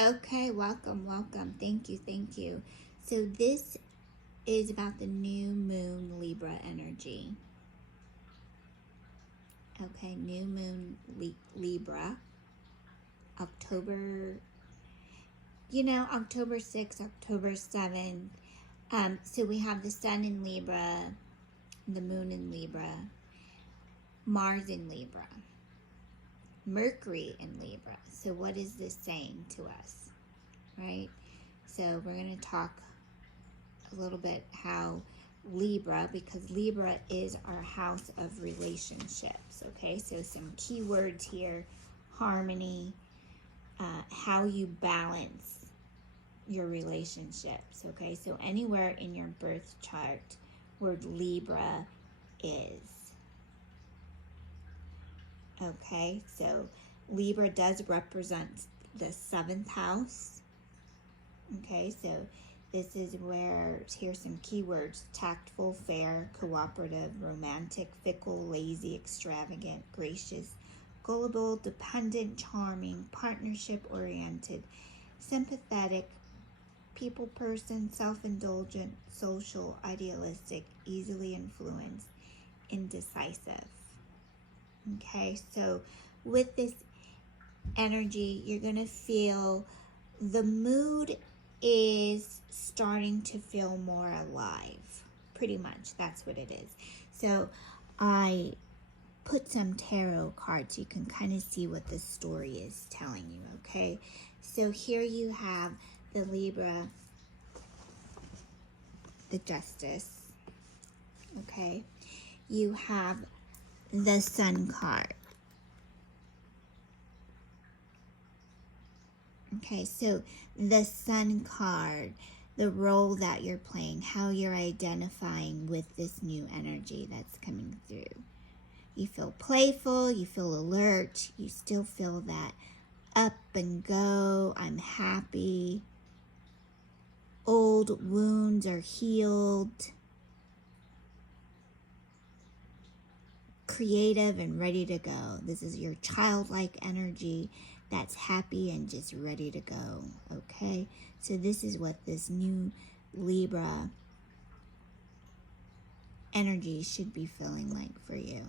Okay, welcome, welcome. Thank you, thank you. So this is about the new moon Libra energy. Okay, new moon Libra, October, October 6th, October 7th. So we have the sun in Libra, the moon in Libra, Mars in Libra, Mercury in Libra. So what is this saying to us, right? So we're going to talk a little bit how Libra, because Libra is our house of relationships, okay? So some key words here: harmony, how you balance your relationships, okay? So anywhere in your birth chart where Libra is, okay? So Libra does represent the 7th house, okay? So this is where, here's some keywords: tactful, fair, cooperative, romantic, fickle, lazy, extravagant, gracious, gullible, dependent, charming, partnership-oriented, sympathetic, people person, self-indulgent, social, idealistic, easily influenced, indecisive. Okay, so with this energy, you're going to feel the mood is starting to feel more alive. Pretty much, that's what it is. So I put some tarot cards. You can kind of see what the story is telling you, okay? So here you have the Libra, the Justice, okay? You have the Sun card. Okay, so the Sun card, the role that you're playing, how you're identifying with this new energy that's coming through. You feel playful, you feel alert, you still feel that up and go, I'm happy. Old wounds are healed. Creative and ready to go. This is your childlike energy that's happy and just ready to go, okay? So this is what this new Libra energy should be feeling like for you.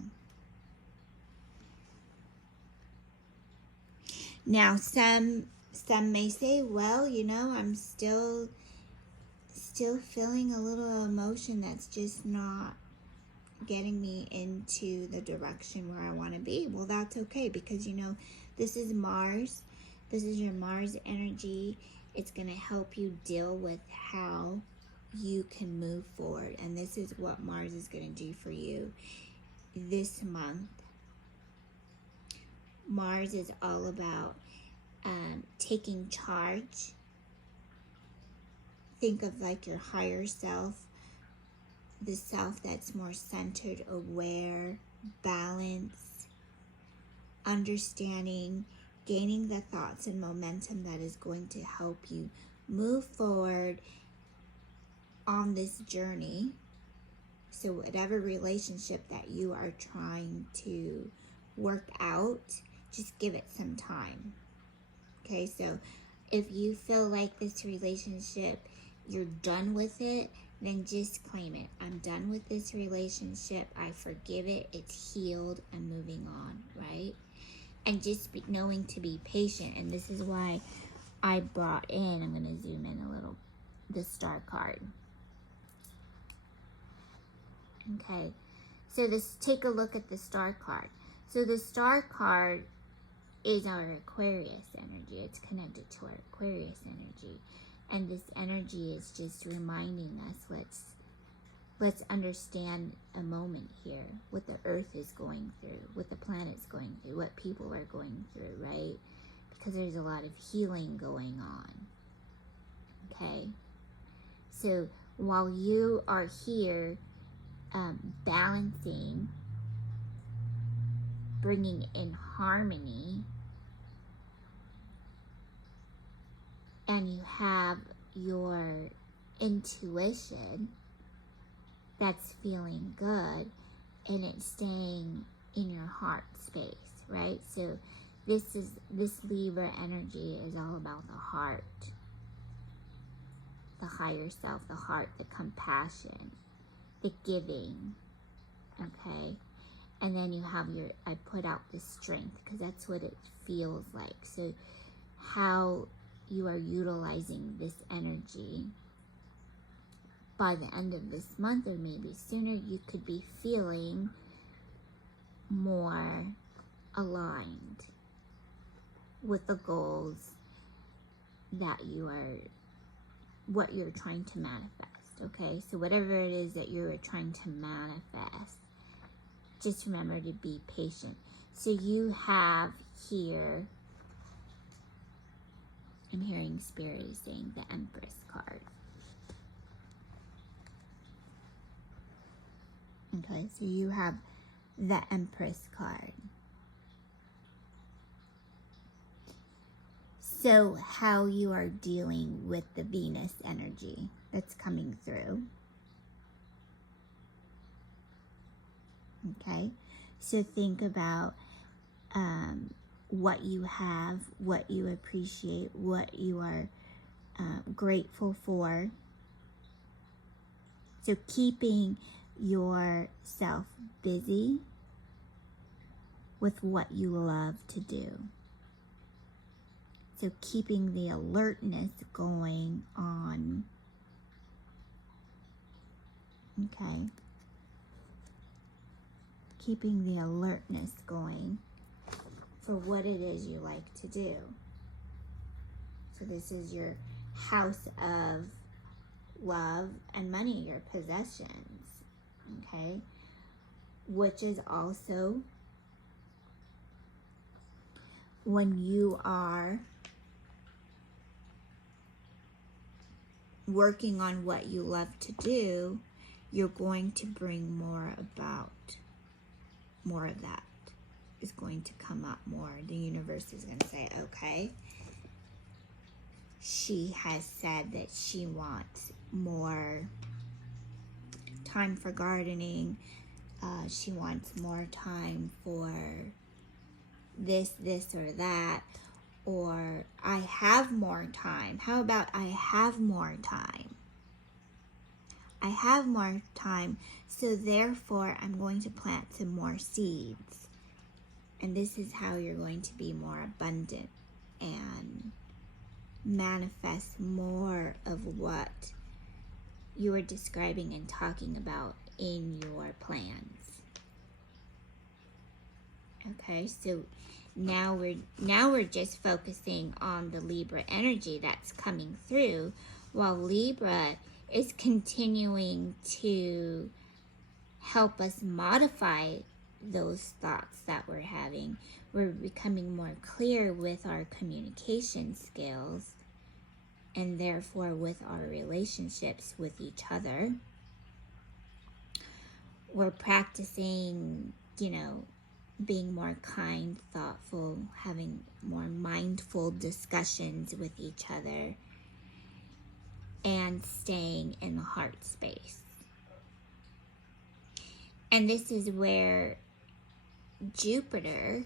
Now, some may say, well, I'm still feeling a little emotion that's just not getting me into the direction where I want to be. Well, that's okay, because this is Mars. This is your Mars energy. It's going to help you deal with how you can move forward. And this is what Mars is going to do for you this month. Mars is all about taking charge. Think of like your higher self, the self that's more centered, aware, balanced, understanding, gaining the thoughts and momentum that is going to help you move forward on this journey. So whatever relationship that you are trying to work out, just give it some time. Okay, so if you feel like this relationship, you're done with it, then just claim it. I'm done with this relationship. I forgive it. It's healed. I'm moving on, right? And just knowing to be patient. And this is why I brought in, I'm going to zoom in a little, the Star card. Okay, so take a look at the Star card. So the Star card is our Aquarius energy. It's connected to our Aquarius energy. And this energy is just reminding us, let's understand a moment here, what the earth is going through, what the planet's going through, what people are going through, right? Because there's a lot of healing going on, okay? So while you are here balancing, bringing in harmony, and you have your intuition that's feeling good, and it's staying in your heart space, right? So this Libra energy is all about the heart, the higher self, the heart, the compassion, the giving, okay? And then you have I put out the strength, because that's what it feels like. So how you are utilizing this energy by the end of this month, or maybe sooner, you could be feeling more aligned with the goals that what you're trying to manifest, okay? So whatever it is that you're trying to manifest, just remember to be patient. So you have here, I'm hearing Spirit is saying the Empress card. Okay, so you have the Empress card. So how you are dealing with the Venus energy that's coming through. Okay, so think about what you have, what you appreciate, what you are grateful for. So keeping yourself busy with what you love to do. So keeping the alertness going on. Okay. Keeping the alertness going for what it is you like to do. So this is your house of love and money, your possessions. Okay. Which is also when you are working on what you love to do, you're going to bring more about. More of that is going to come up more. The universe is going to say, okay, she has said that she wants more time for gardening. She wants more time for this, or that. Or I have more time. How about I have more time? I have more time, so therefore I'm going to plant some more seeds. And this is how you're going to be more abundant and manifest more of what you are describing and talking about in your plans. Okay, so now we're just focusing on the Libra energy that's coming through, while Libra is continuing to help us modify those thoughts that we're having. We're becoming more clear with our communication skills, and therefore with our relationships with each other. We're practicing, being more kind, thoughtful, having more mindful discussions with each other, and staying in the heart space. And this is where Jupiter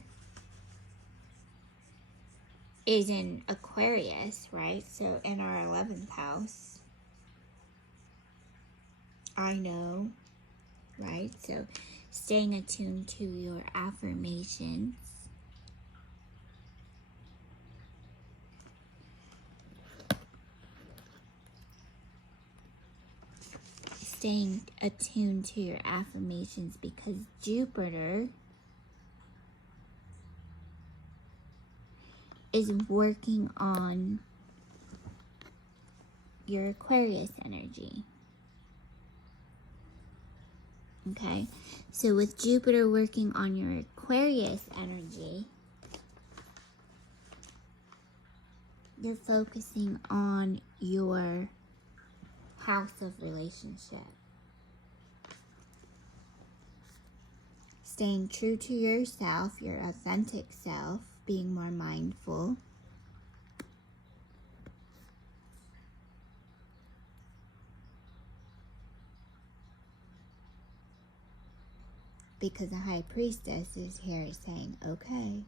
is in Aquarius, right? So in our 11th house, I know, right? So staying attuned to your affirmations. Staying attuned to your affirmations, because Jupiter is working on your Aquarius energy. Okay, so with Jupiter working on your Aquarius energy, you're focusing on your house of relationship. Staying true to yourself, your authentic self, being more mindful. Because the High Priestess is here saying, okay,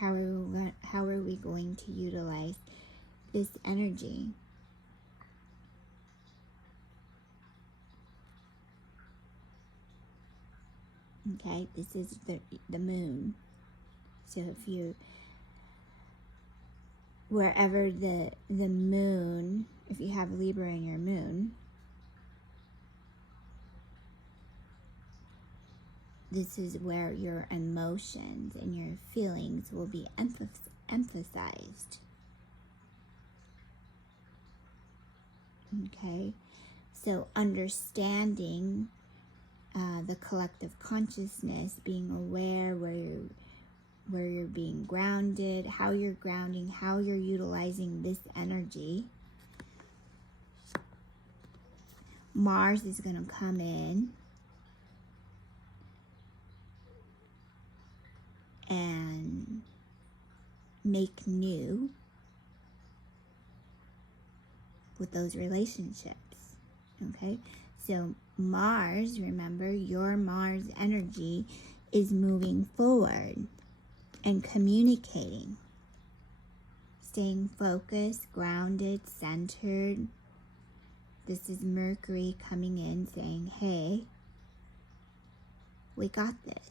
How are we going to utilize this energy? Okay, this is the moon. So if you, wherever the moon, if you have Libra in your moon, this is where your emotions and your feelings will be emphasized. Okay, so understanding the collective consciousness, being aware where you're being grounded, how you're grounding, how you're utilizing this energy. Mars is going to come in and make new with those relationships. Okay, so Mars, remember, your Mars energy is moving forward and communicating, staying focused, grounded, centered. This is Mercury coming in saying, hey, we got this.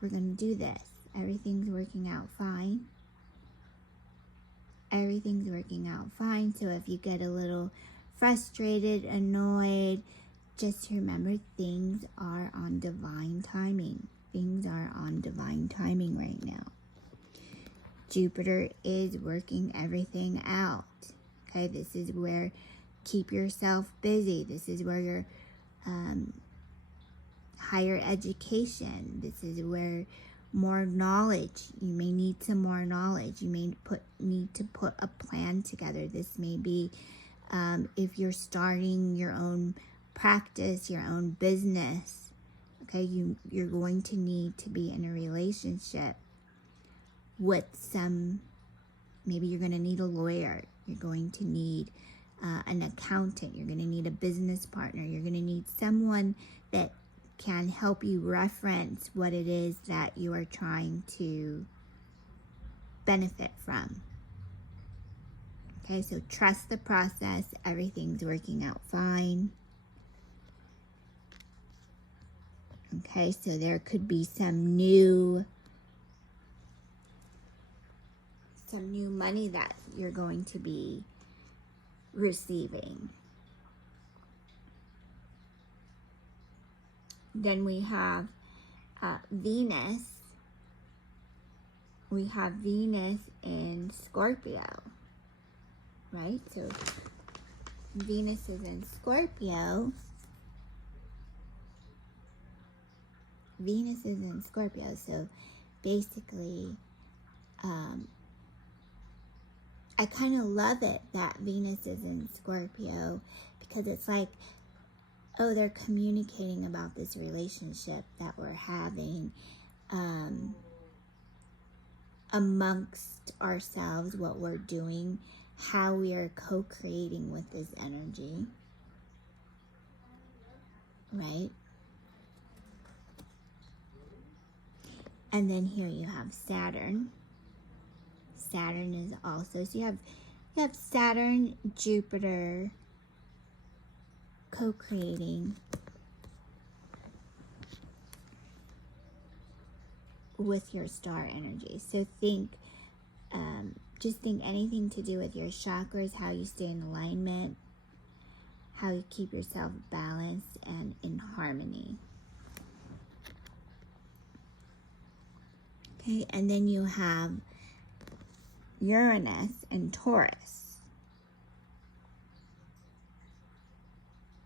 We're going to do this. Everything's working out fine. Everything's working out fine. So if you get a little frustrated, annoyed, just remember things are on divine timing. Things are on divine timing right now. Jupiter is working everything out. Okay, this is where keep yourself busy. This is where your higher education. This is where more knowledge. You may need some more knowledge. You may need to put a plan together. This may be if you're starting your own practice, your own business. Okay, you're going to need to be in a relationship with some, maybe you're going to need a lawyer. You're going to need an accountant. You're going to need a business partner. You're going to need someone that can help you reference what it is that you are trying to benefit from. Okay, so trust the process. Everything's working out fine. Okay, so there could be some new money that you're going to be receiving. Then we have Venus. We have Venus in Scorpio, right? So Venus is in Scorpio. Venus is in Scorpio, so basically, I kind of love it that Venus is in Scorpio, because it's like, oh, they're communicating about this relationship that we're having amongst ourselves, what we're doing, how we are co-creating with this energy, right? And then here you have Saturn. Saturn is also, so you have Saturn, Jupiter co-creating with your star energy. So just think anything to do with your chakras, how you stay in alignment, how you keep yourself balanced and in harmony. Okay, and then you have Uranus and Taurus.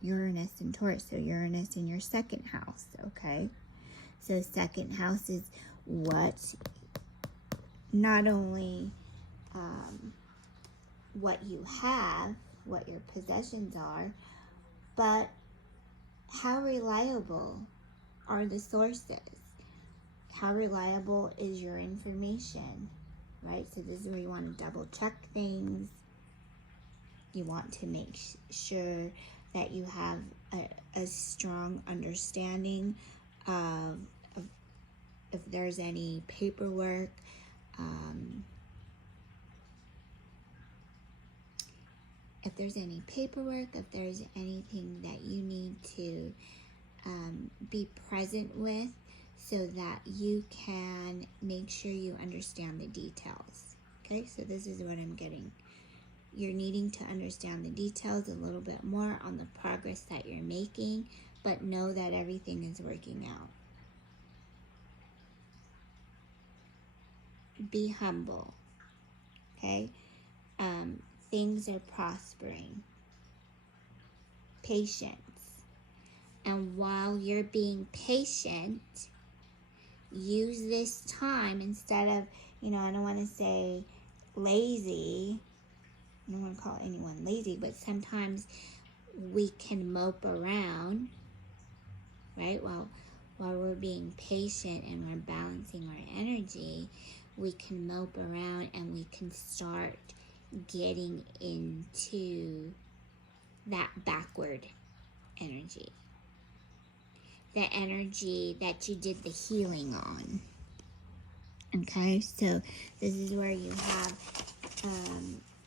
Uranus and Taurus, so Uranus in your second house, okay? So second house is what, not only what you have, what your possessions are, but how reliable are the sources? How reliable is your information, right? So this is where you want to double check things. You want to make sure that you have a strong understanding of if there's any paperwork, if there's any paperwork, if there's anything that you need to be present with so that you can make sure you understand the details. Okay, so this is what I'm getting. You're needing to understand the details a little bit more on the progress that you're making, but know that everything is working out. Be humble. Okay? Things are prospering. Patience. And while you're being patient, use this time instead of, I don't want to say lazy. I don't want to call anyone lazy, but sometimes we can mope around, right? While we're being patient and we're balancing our energy, we can mope around and we can start getting into that backward energy. The energy that you did the healing on. Okay, so this is where you have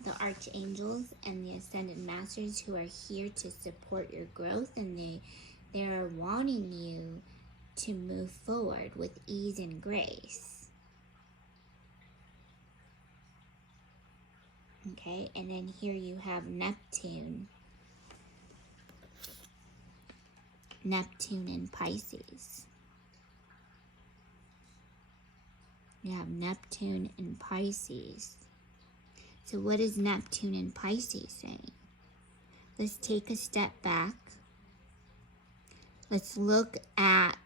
the archangels and the ascended masters who are here to support your growth, and they are wanting you to move forward with ease and grace. Okay, and then here you have Neptune in Pisces. You have Neptune in Pisces. So what is Neptune in Pisces saying? Let's take a step back. Let's look at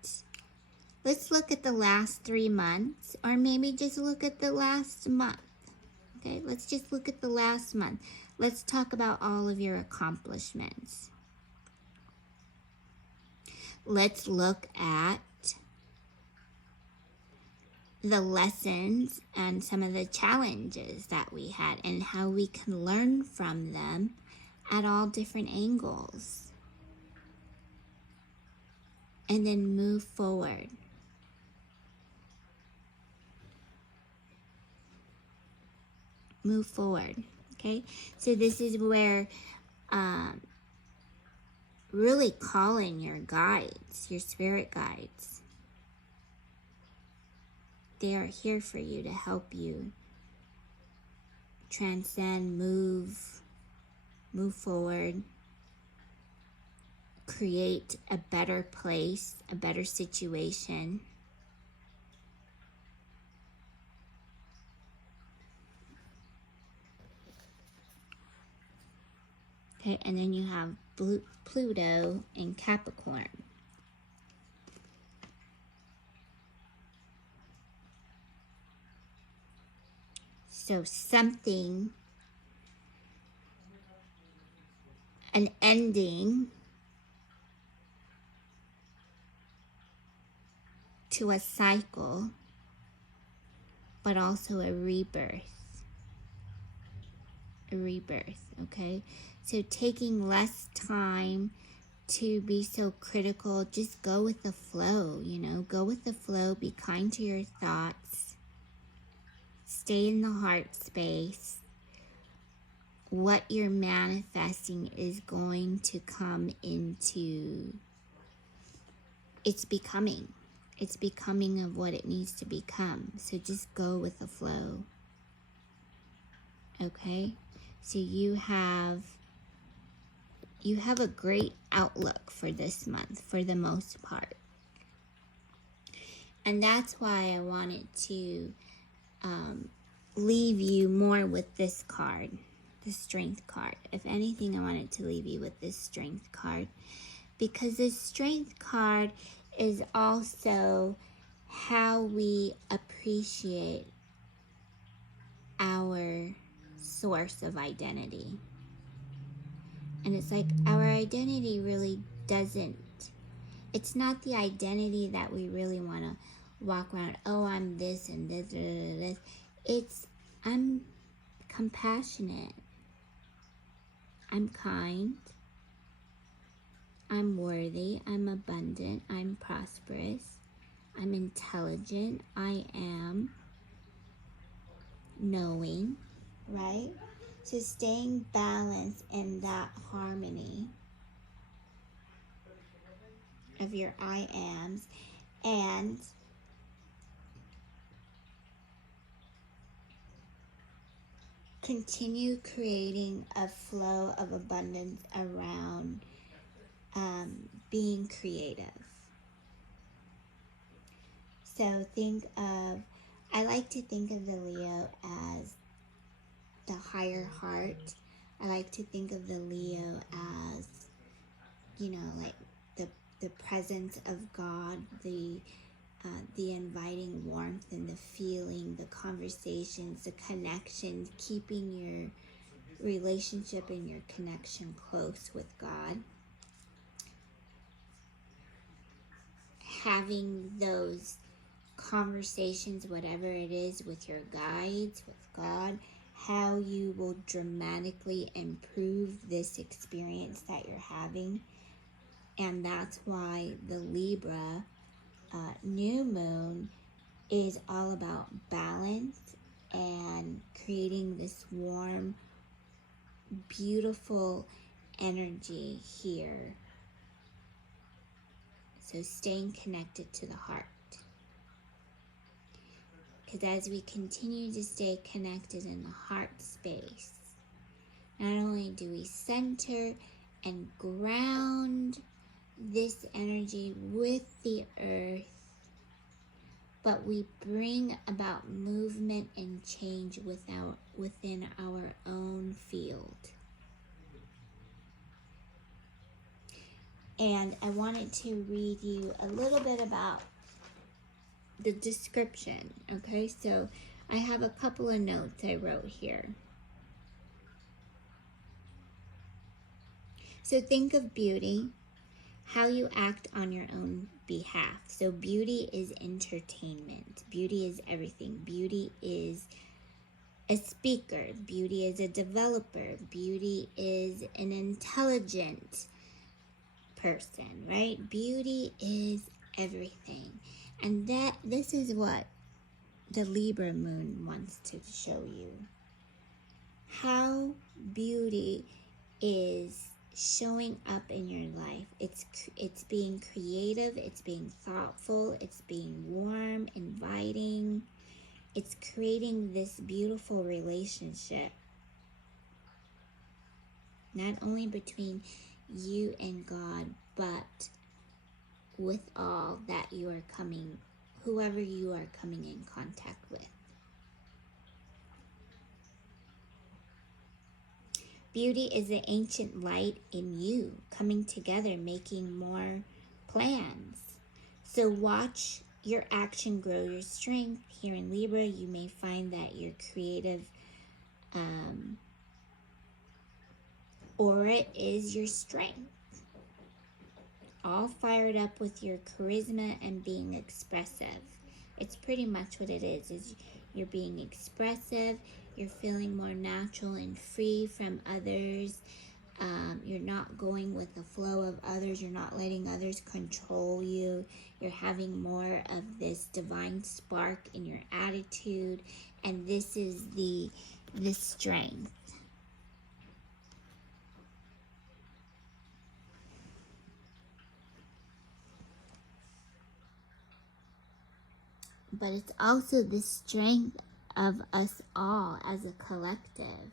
the last 3 months, or maybe just look at the last month. Okay, let's just look at the last month. Let's talk about all of your accomplishments. Let's look at the lessons and some of the challenges that we had and how we can learn from them at all different angles. And then move forward. Move forward, okay? So this is where really calling your guides, your spirit guides. They are here for you to help you transcend, move forward, create a better place, a better situation. Okay, and then you have Pluto in Capricorn. So something, an ending to a cycle, but also a rebirth. Okay? So taking less time to be so critical, just go with the flow, go with the flow, be kind to your thoughts, stay in the heart space. What you're manifesting is going to come into, it's becoming of what it needs to become. So just go with the flow. Okay? So you have a great outlook for this month, for the most part. And that's why I wanted to leave you more with this card, the Strength card. If anything, I wanted to leave you with this Strength card, because this Strength card is also how we appreciate our source of identity. And it's like our identity really doesn't, it's not the identity that we really want to walk around, oh, I'm this and this, this. It's, I'm compassionate, I'm kind, I'm worthy, I'm abundant, I'm prosperous, I'm intelligent, I am knowing, right? So staying balanced in that harmony of your I ams, and continue creating a flow of abundance around being creative. So I like to think of the Leo as the higher heart. I like to think of the Leo as, like the presence of God, the inviting warmth and the feeling, the conversations, the connections, keeping your relationship and your connection close with God. Having those conversations, whatever it is, with your guides, with God, how you will dramatically improve this experience that you're having. And that's why the Libra new moon is all about balance and creating this warm, beautiful energy here. So staying connected to the heart. Because as we continue to stay connected in the heart space, not only do we center and ground this energy with the earth, but we bring about movement and change within our own field. And I wanted to read you a little bit about the description, okay? So I have a couple of notes I wrote here. So think of beauty, how you act on your own behalf. So beauty is entertainment. Beauty is everything. Beauty is a speaker. Beauty is a developer. Beauty is an intelligent person, right? Beauty is everything. And this is what the Libra moon wants to show you. How beauty is showing up in your life. It's being creative, it's being thoughtful, it's being warm, inviting. It's creating this beautiful relationship, not only between you and God, but with all that you are whoever you are coming in contact with. Beauty is the ancient light in you coming together, making more plans. So watch your action grow your strength. Here in Libra, you may find that your creative aura is your strength. All fired up with your charisma and being expressive. It's pretty much what it is you're being expressive, you're feeling more natural and free from others. You're not going with the flow of others. You're not letting others control you. You're having more of this divine spark in your attitude. And this is the strength. But it's also the strength of us all as a collective.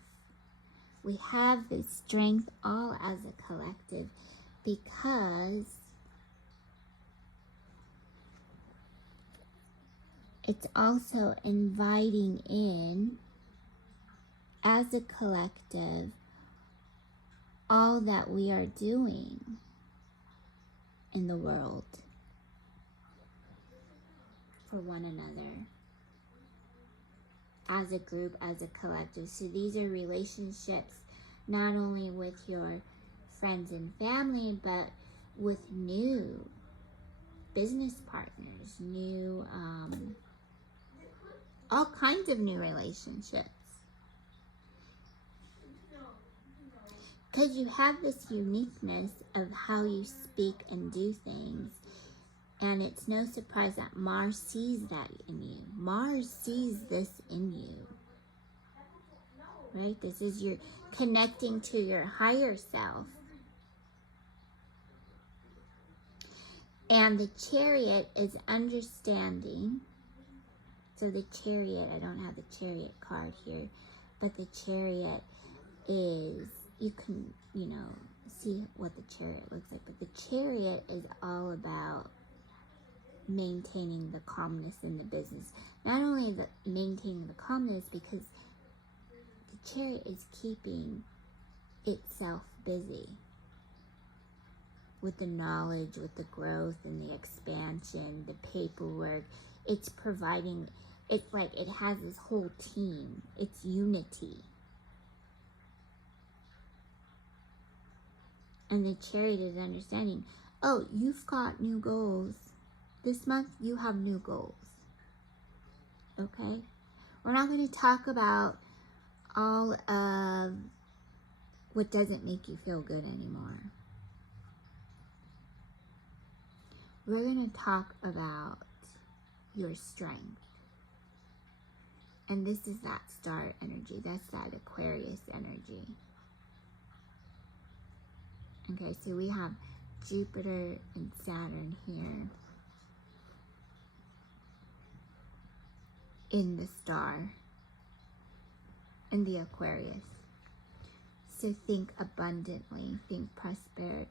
We have this strength all as a collective because it's also inviting in, as a collective, all that we are doing in the world for one another, as a group, as a collective. So these are relationships not only with your friends and family, but with new business partners, new all kinds of new relationships. Because you have this uniqueness of how you speak and do things. And it's no surprise that Mars sees that in you. Mars sees this in you. right? This is your connecting to your higher self. And the Chariot is understanding. So the Chariot, I don't have the Chariot card here, but the Chariot is, you can, you know, see what the Chariot looks like. But the Chariot is all about maintaining the calmness in the business. Not only maintaining the calmness, because the Chariot is keeping itself busy with the knowledge, with the growth and the expansion, the paperwork. It's providing, it's like it has this whole team. It's unity. And the Chariot is understanding, oh, you've got new goals. This month you have new goals. Okay? We're not going to talk about all of what doesn't make you feel good anymore. We're going to talk about your strength. And this is that star energy. That's that Aquarius energy. Okay, so we have Jupiter and Saturn here in the star, in the Aquarius. So think abundantly, think prosperous,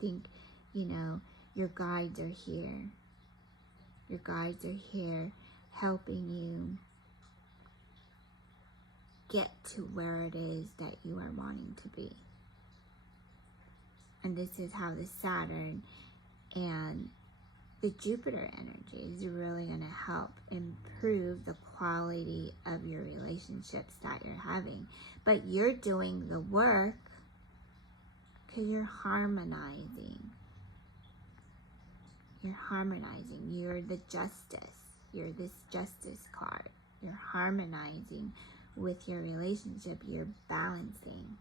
think, you know, your guides are here. Your guides are here helping you get to where it is that you are wanting to be. And this is how the Saturn and the Jupiter energy is really going to help improve the quality of your relationships that you're having. But you're doing the work because you're harmonizing. You're harmonizing. You're the justice. You're this justice card. You're harmonizing with your relationship. You're balancing.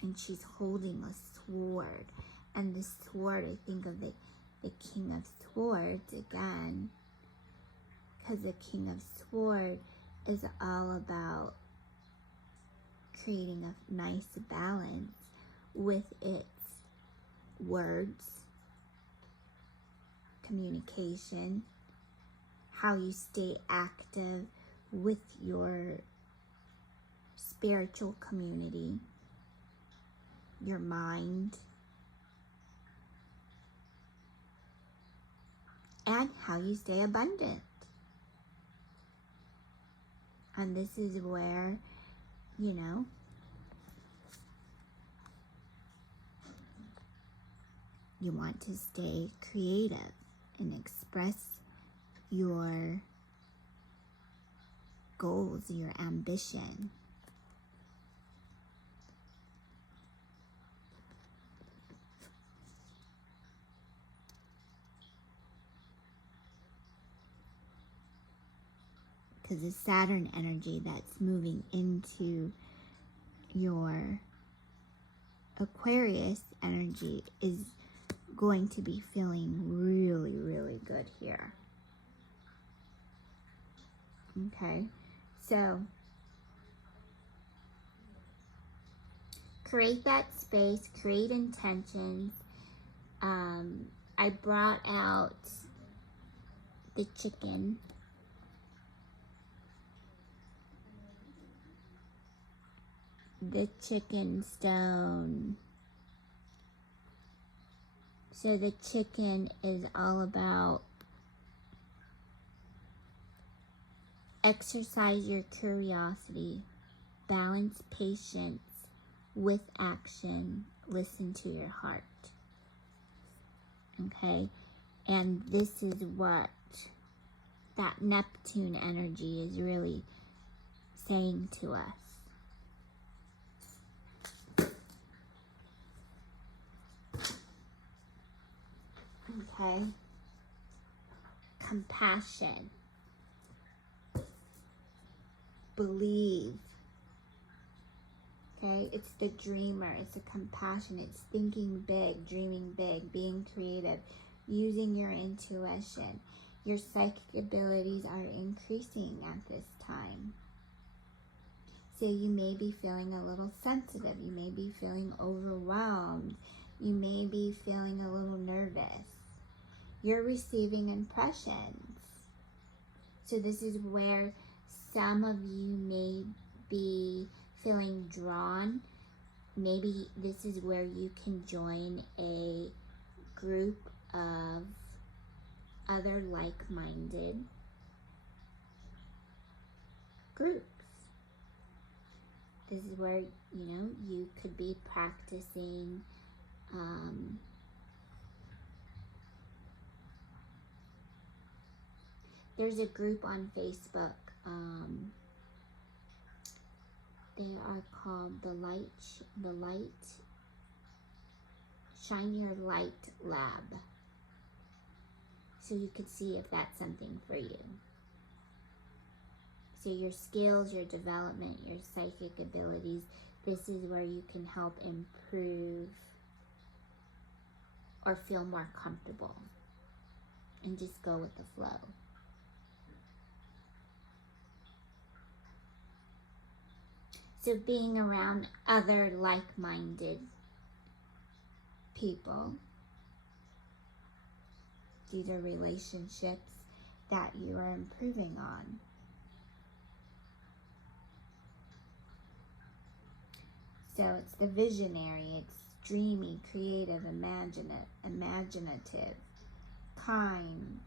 And she's holding a sword. And the sword, I think of the King of Swords again. Because the King of Swords is all about creating a nice balance with its words, communication, how you stay active with your spiritual community, your mind, and how you stay abundant. And this is where, you know, you want to stay creative and express your goals, your ambition. Because the Saturn energy that's moving into your Aquarius energy is going to be feeling really, really good here. Okay, so create that space, create intentions. I brought out the chicken. The chicken stone. So the chicken is all about exercise your curiosity, balance patience with action, listen to your heart. Okay? And this is what that Neptune energy is really saying to us. Okay? Compassion. Believe. Okay? It's the dreamer. It's the compassion. It's thinking big, dreaming big, being creative, using your intuition. Your psychic abilities are increasing at this time. So you may be feeling a little sensitive. You may be feeling overwhelmed. You may be feeling a little nervous. You're receiving impressions. So this is where some of you may be feeling drawn. Maybe this is where you can join a group of other like-minded groups. This is where, you could be practicing there's a group on Facebook. They are called the Shine Your Light Lab. So you could see if that's something for you. So your skills, your development, your psychic abilities, this is where you can help improve or feel more comfortable and just go with the flow. So being around other like-minded people, these are relationships that you are improving on. So it's the visionary, it's dreamy, creative, imaginative, kind,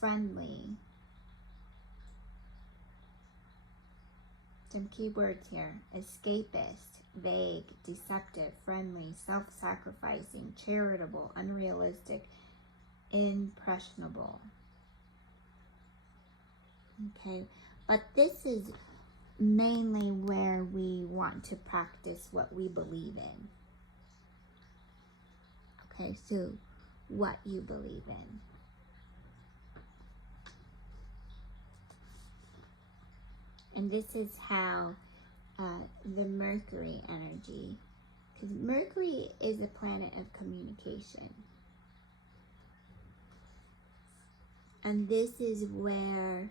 friendly. Some keywords here: escapist, vague, deceptive, friendly, self-sacrificing, charitable, unrealistic, impressionable. Okay, but this is mainly where we want to practice what we believe in. Okay, so what you believe in. And this is how the Mercury energy, because Mercury is a planet of communication. And this is where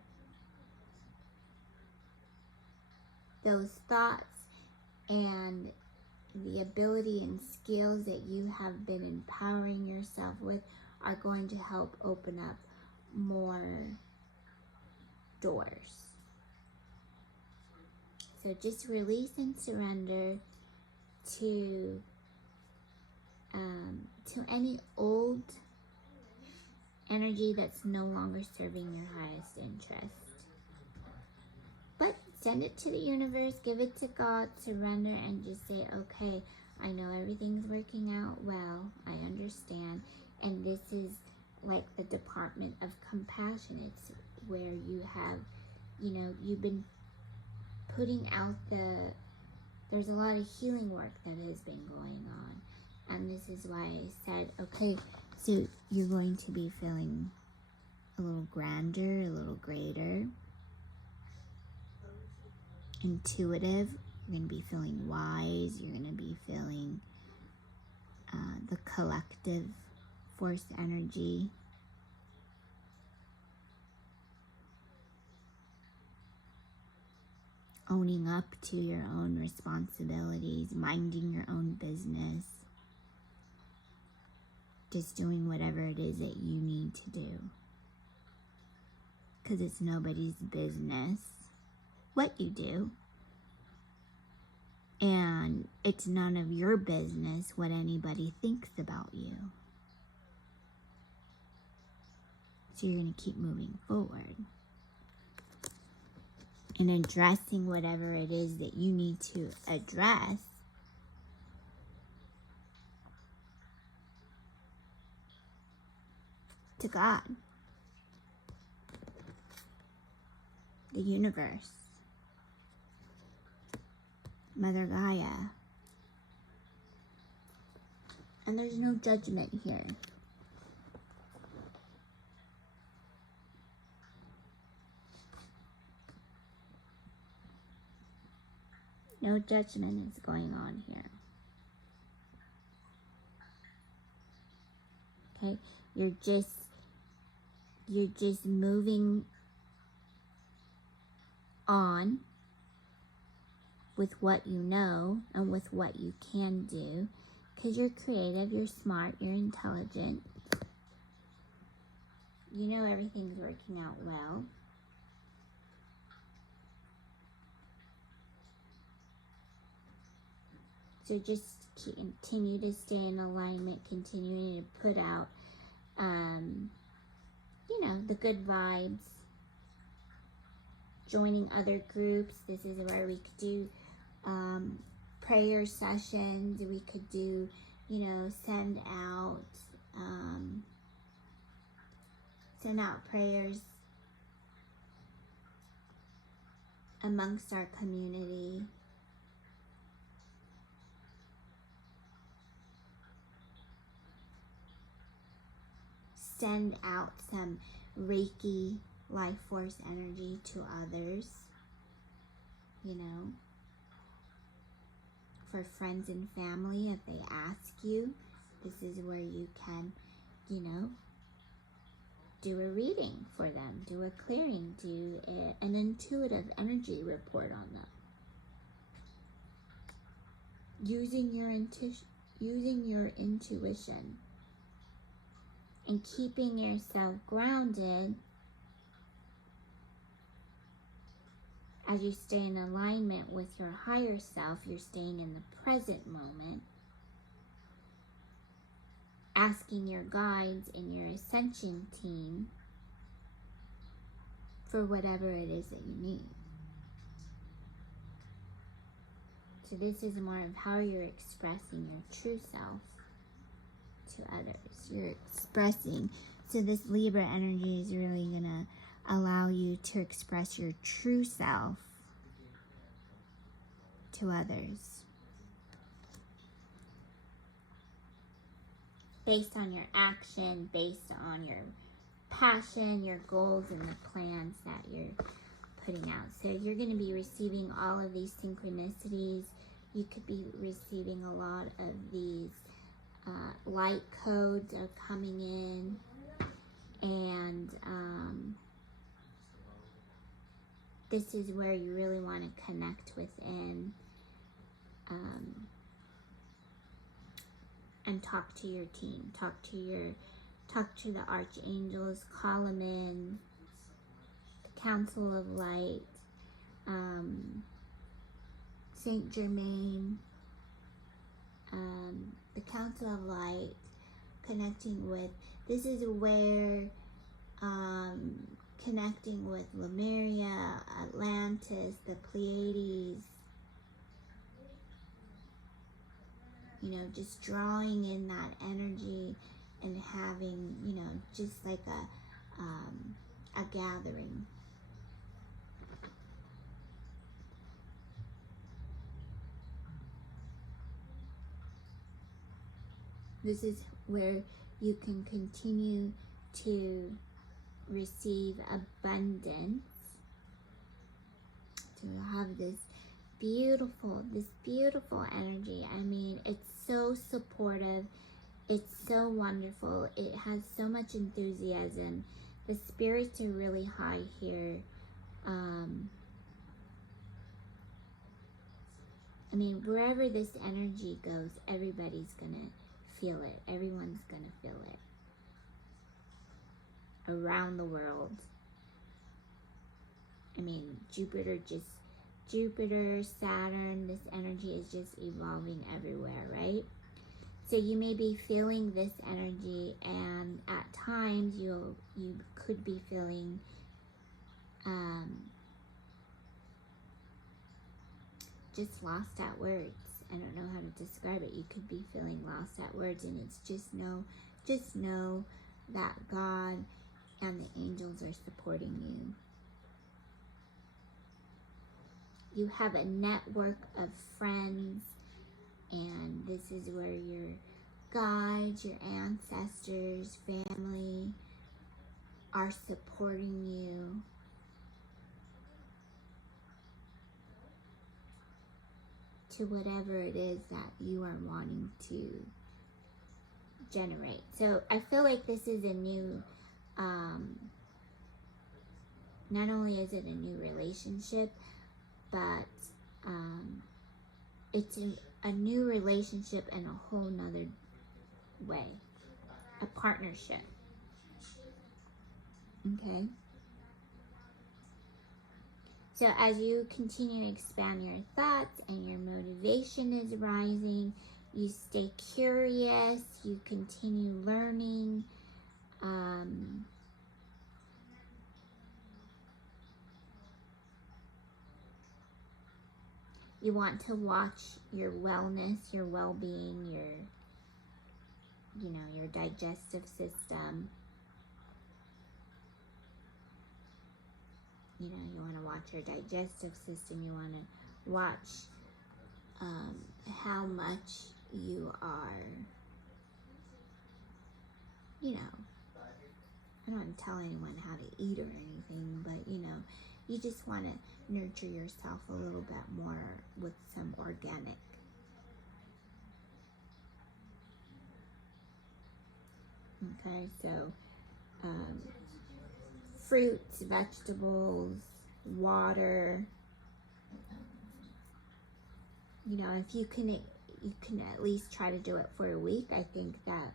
those thoughts and the ability and skills that you have been empowering yourself with are going to help open up more doors. So just release and surrender to any old energy that's no longer serving your highest interest. But send it to the universe, give it to God, surrender, and just say, okay, I know everything's working out well, I understand, and this is like the department of compassion. It's where you have, you've been putting out there's a lot of healing work that has been going on. And this is why I said, okay, so you're going to be feeling a little grander, a little greater, intuitive. You're going to be feeling wise. You're going to be feeling the collective force energy. Owning up to your own responsibilities, minding your own business, just doing whatever it is that you need to do. Because it's nobody's business what you do. And it's none of your business what anybody thinks about you. So you're going to keep moving forward and addressing whatever it is that you need to address. To God, the universe, Mother Gaia. And there's no judgment here. No judgment is going on here. Okay? You're just moving on with what you know and with what you can do, because you're creative, you're smart, you're intelligent. You know everything's working out well. So just continue to stay in alignment, continuing to put out, you know, the good vibes. Joining other groups. This is where we could do prayer sessions. We could do, you know, send out prayers amongst our community. Send out some Reiki life force energy to others, you know, for friends and family. If they ask you, this is where you can, you know, do a reading for them, do a clearing, do an intuitive energy report on them. Using your intuition and keeping yourself grounded as you stay in alignment with your higher self. You're staying in the present moment, asking your guides and your ascension team for whatever it is that you need. So this is more of how you're expressing your true self to others. You're expressing. So this Libra energy is really going to allow you to express your true self to others based on your action, based on your passion, your goals, and the plans that you're putting out. So you're going to be receiving all of these synchronicities. You could be receiving a lot of these light codes are coming in, and this is where you really want to connect within and talk to your team, talk to the archangels, call them in, the Council of Light, Saint Germain, the Council of Light, connecting with, this is where connecting with Lemuria, Atlantis, the Pleiades, you know, just drawing in that energy and having, you know, just like a gathering. This is where you can continue to receive abundance. So you'll have this beautiful energy. I mean, it's so supportive. It's so wonderful. It has so much enthusiasm. The spirits are really high here. I mean, wherever this energy goes, everybody's gonna feel it. Everyone's gonna feel it. Around the world. I mean, Jupiter, Saturn, this energy is just evolving everywhere, right? So you may be feeling this energy, and at times you could be feeling just lost at words. I don't know how to describe it. You could be feeling lost at words, and it's just know that God and the angels are supporting you. You have a network of friends, and this is where your guides, your ancestors, family are supporting you. To whatever it is that you are wanting to generate. So I feel like this is a new not only is it a new relationship, but it's a new relationship in a whole nother way, a partnership. Okay? So as you continue to expand your thoughts and your motivation is rising, you stay curious, you continue learning. You want to watch your wellness, your well-being, your digestive system. You want to watch your digestive system. You want to watch how much you are, I don't want to tell anyone how to eat or anything, but, you just want to nurture yourself a little bit more with some organic. Okay, so fruits, vegetables, water. If you can at least try to do it for a week. I think that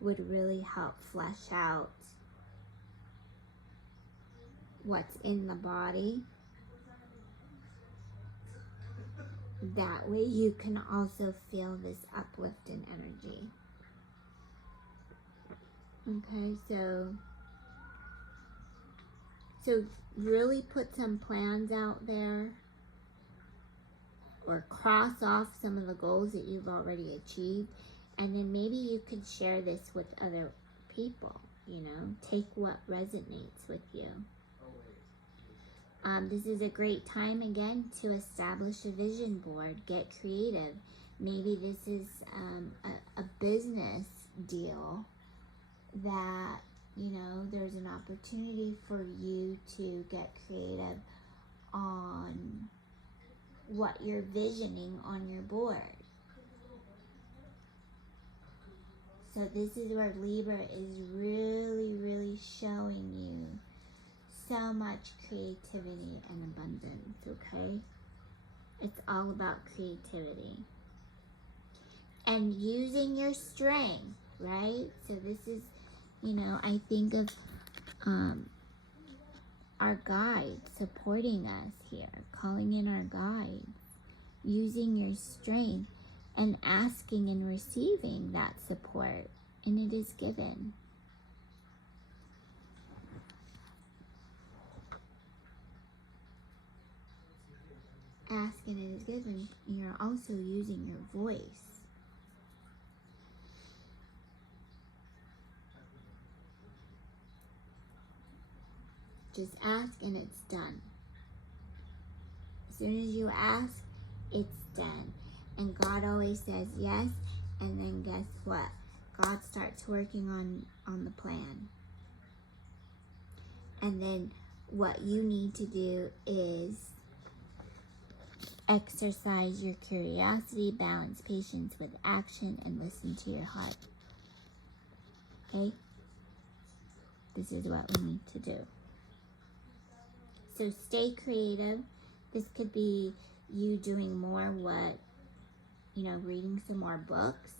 would really help flesh out what's in the body. That way you can also feel this uplift in energy. Okay, so really put some plans out there, or cross off some of the goals that you've already achieved, and then maybe you could share this with other people. Take what resonates with you. This is a great time again to establish a vision board. Get creative. Maybe this is a business deal that there's an opportunity for you to get creative on what you're visioning on your board. So this is where Libra is really, really showing you so much creativity and abundance, okay? It's all about creativity. And using your strength, right? So this is, I think of our guides supporting us here, calling in our guides, using your strength and asking and receiving that support, and it is given. Ask and it is given. You're also using your voice. Just ask and it's done. As soon as you ask, it's done. And God always says yes, and then guess what? God starts working on the plan. And then what you need to do is exercise your curiosity, balance patience with action, and listen to your heart. Okay? This is what we need to do. So stay creative. This could be you doing more reading some more books,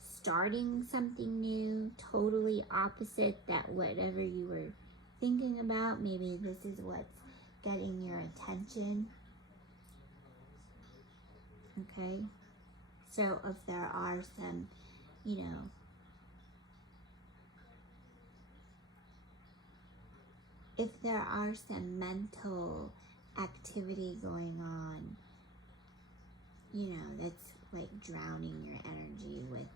starting something new, totally opposite that whatever you were thinking about. Maybe this is what's getting your attention. Okay? So if there are some, if there are some mental activity going on, that's like drowning your energy with,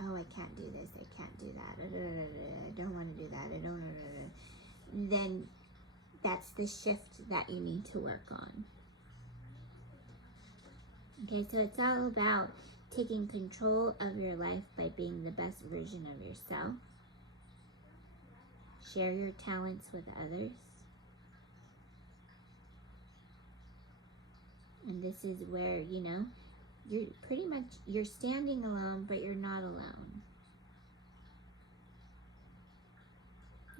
oh, I can't do this, I can't do that, I don't want to do that, then that's the shift that you need to work on. Okay, so it's all about taking control of your life by being the best version of yourself. Share your talents with others. And this is where, you're standing alone, but you're not alone.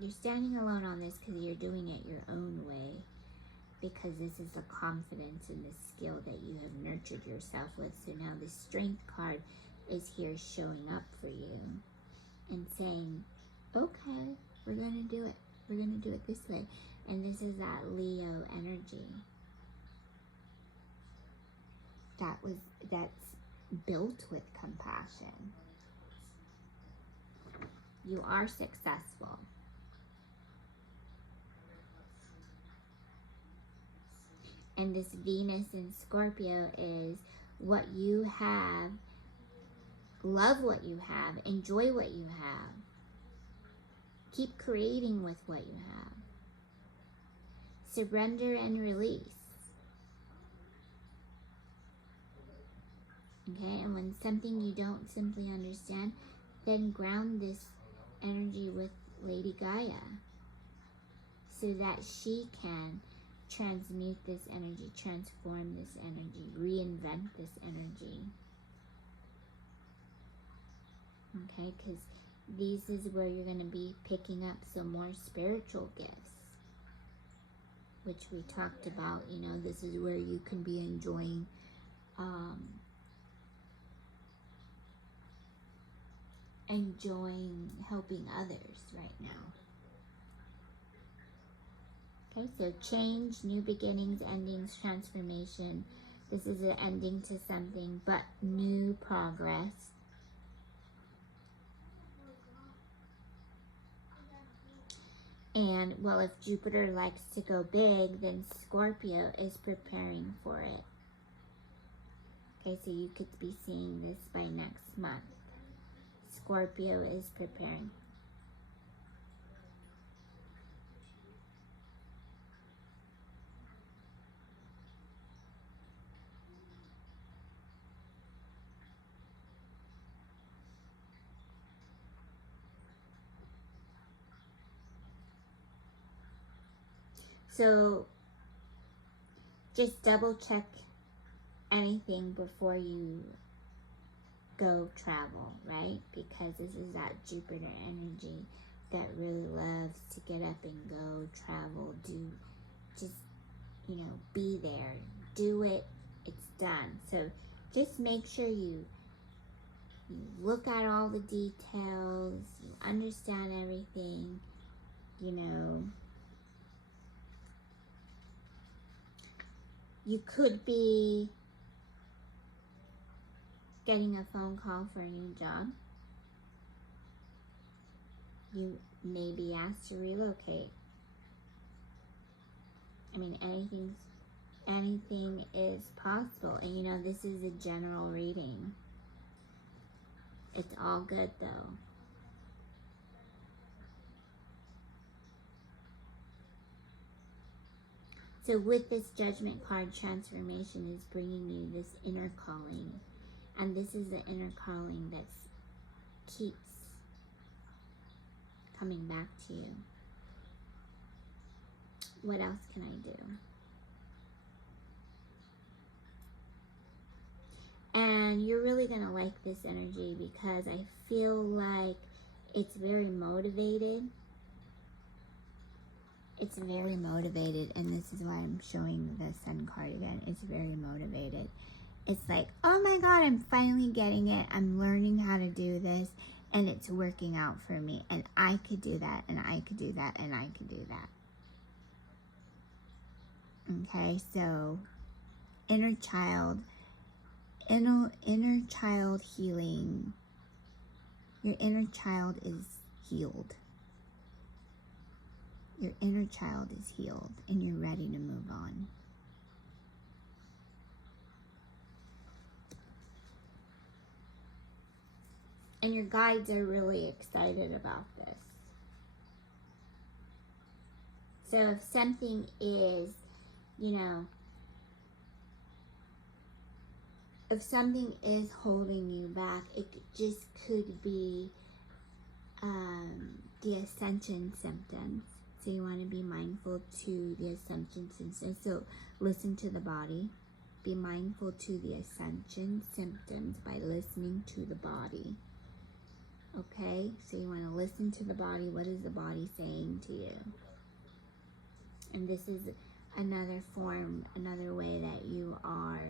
You're standing alone on this because you're doing it your own way. Because this is the confidence and the skill that you have nurtured yourself with. So now the strength card is here showing up for you and saying, okay, we're going to do it. We're going to do it this way. And this is that Leo energy. That's built with compassion. You are successful. And this Venus in Scorpio is what you have, love what you have, enjoy what you have. Keep creating with what you have. Surrender and release. Okay, and when something you don't simply understand, then ground this energy with Lady Gaia so that she can transmute this energy, transform this energy, reinvent this energy. Okay, because this is where you're going to be picking up some more spiritual gifts, which we talked about. You know, this is where you can be enjoying helping others right now. Okay, so change, new beginnings, endings, transformation. This is an ending to something, but new progress. And, well, if Jupiter likes to go big, then Scorpio is preparing for it. Okay, so you could be seeing this by next month. Scorpio is preparing. So just double check anything before you go travel, right? Because this is that Jupiter energy that really loves to get up and go, travel, do, just, you know, be there, do it, it's done. So just make sure you look at all the details, you understand everything, you know. You could be getting a phone call for a new job. You may be asked to relocate. I mean, anything is possible. And you know, this is a general reading. It's all good though. So with this Judgment card, transformation is bringing you this inner calling. And this is the inner calling that keeps coming back to you. What else can I do? And you're really going to like this energy because I feel like it's very motivated. It's very motivated, and this is why I'm showing the Sun card again. It's very motivated. It's like, oh my God, I'm finally getting it. I'm learning how to do this, and it's working out for me. And I could do that, and I could do that, and I could do that. Okay, so inner child healing. Your inner child is healed. Your inner child is healed, and you're ready to move on. And your guides are really excited about this. So if something is, you know, if something is holding you back, it just could be the ascension symptoms. So you want to be mindful to the ascension symptoms. So listen to the body. Be mindful to the ascension symptoms by listening to the body. Okay, so you want to listen to the body. What is the body saying to you? And this is another form, another way that you are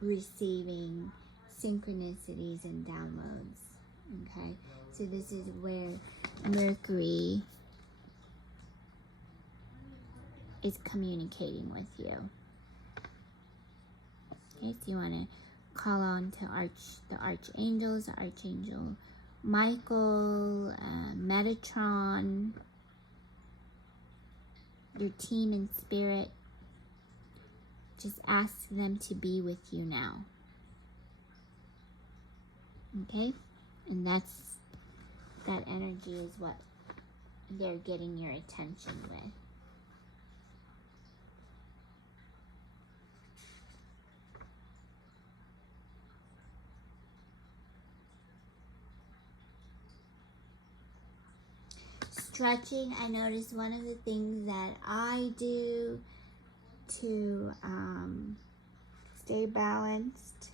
receiving synchronicities and downloads. Okay, so this is where Mercury is communicating with you. Okay, so you want to call on to the archangels, the Archangel Michael, Metatron, your team in spirit. Just ask them to be with you now. Okay? And that energy is what they're getting your attention with. Stretching, I notice one of the things that I do to stay balanced,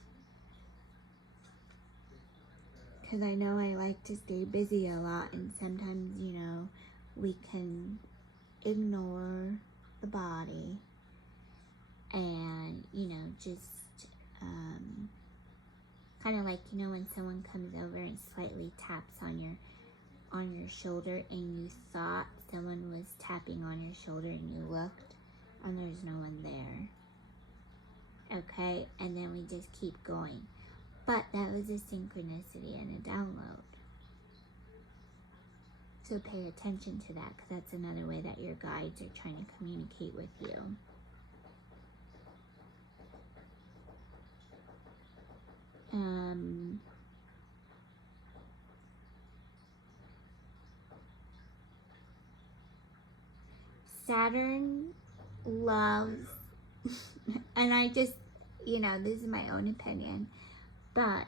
because I know I like to stay busy a lot, and sometimes, you know, we can ignore the body and, you know, just kind of like, you know, when someone comes over and slightly taps on your shoulder and you thought someone was tapping on your shoulder and you looked and there's no one there. Okay, and then we just keep going. But that was a synchronicity and a download. So pay attention to that, because that's another way that your guides are trying to communicate with you. Saturn loves, and I just, you know, this is my own opinion, but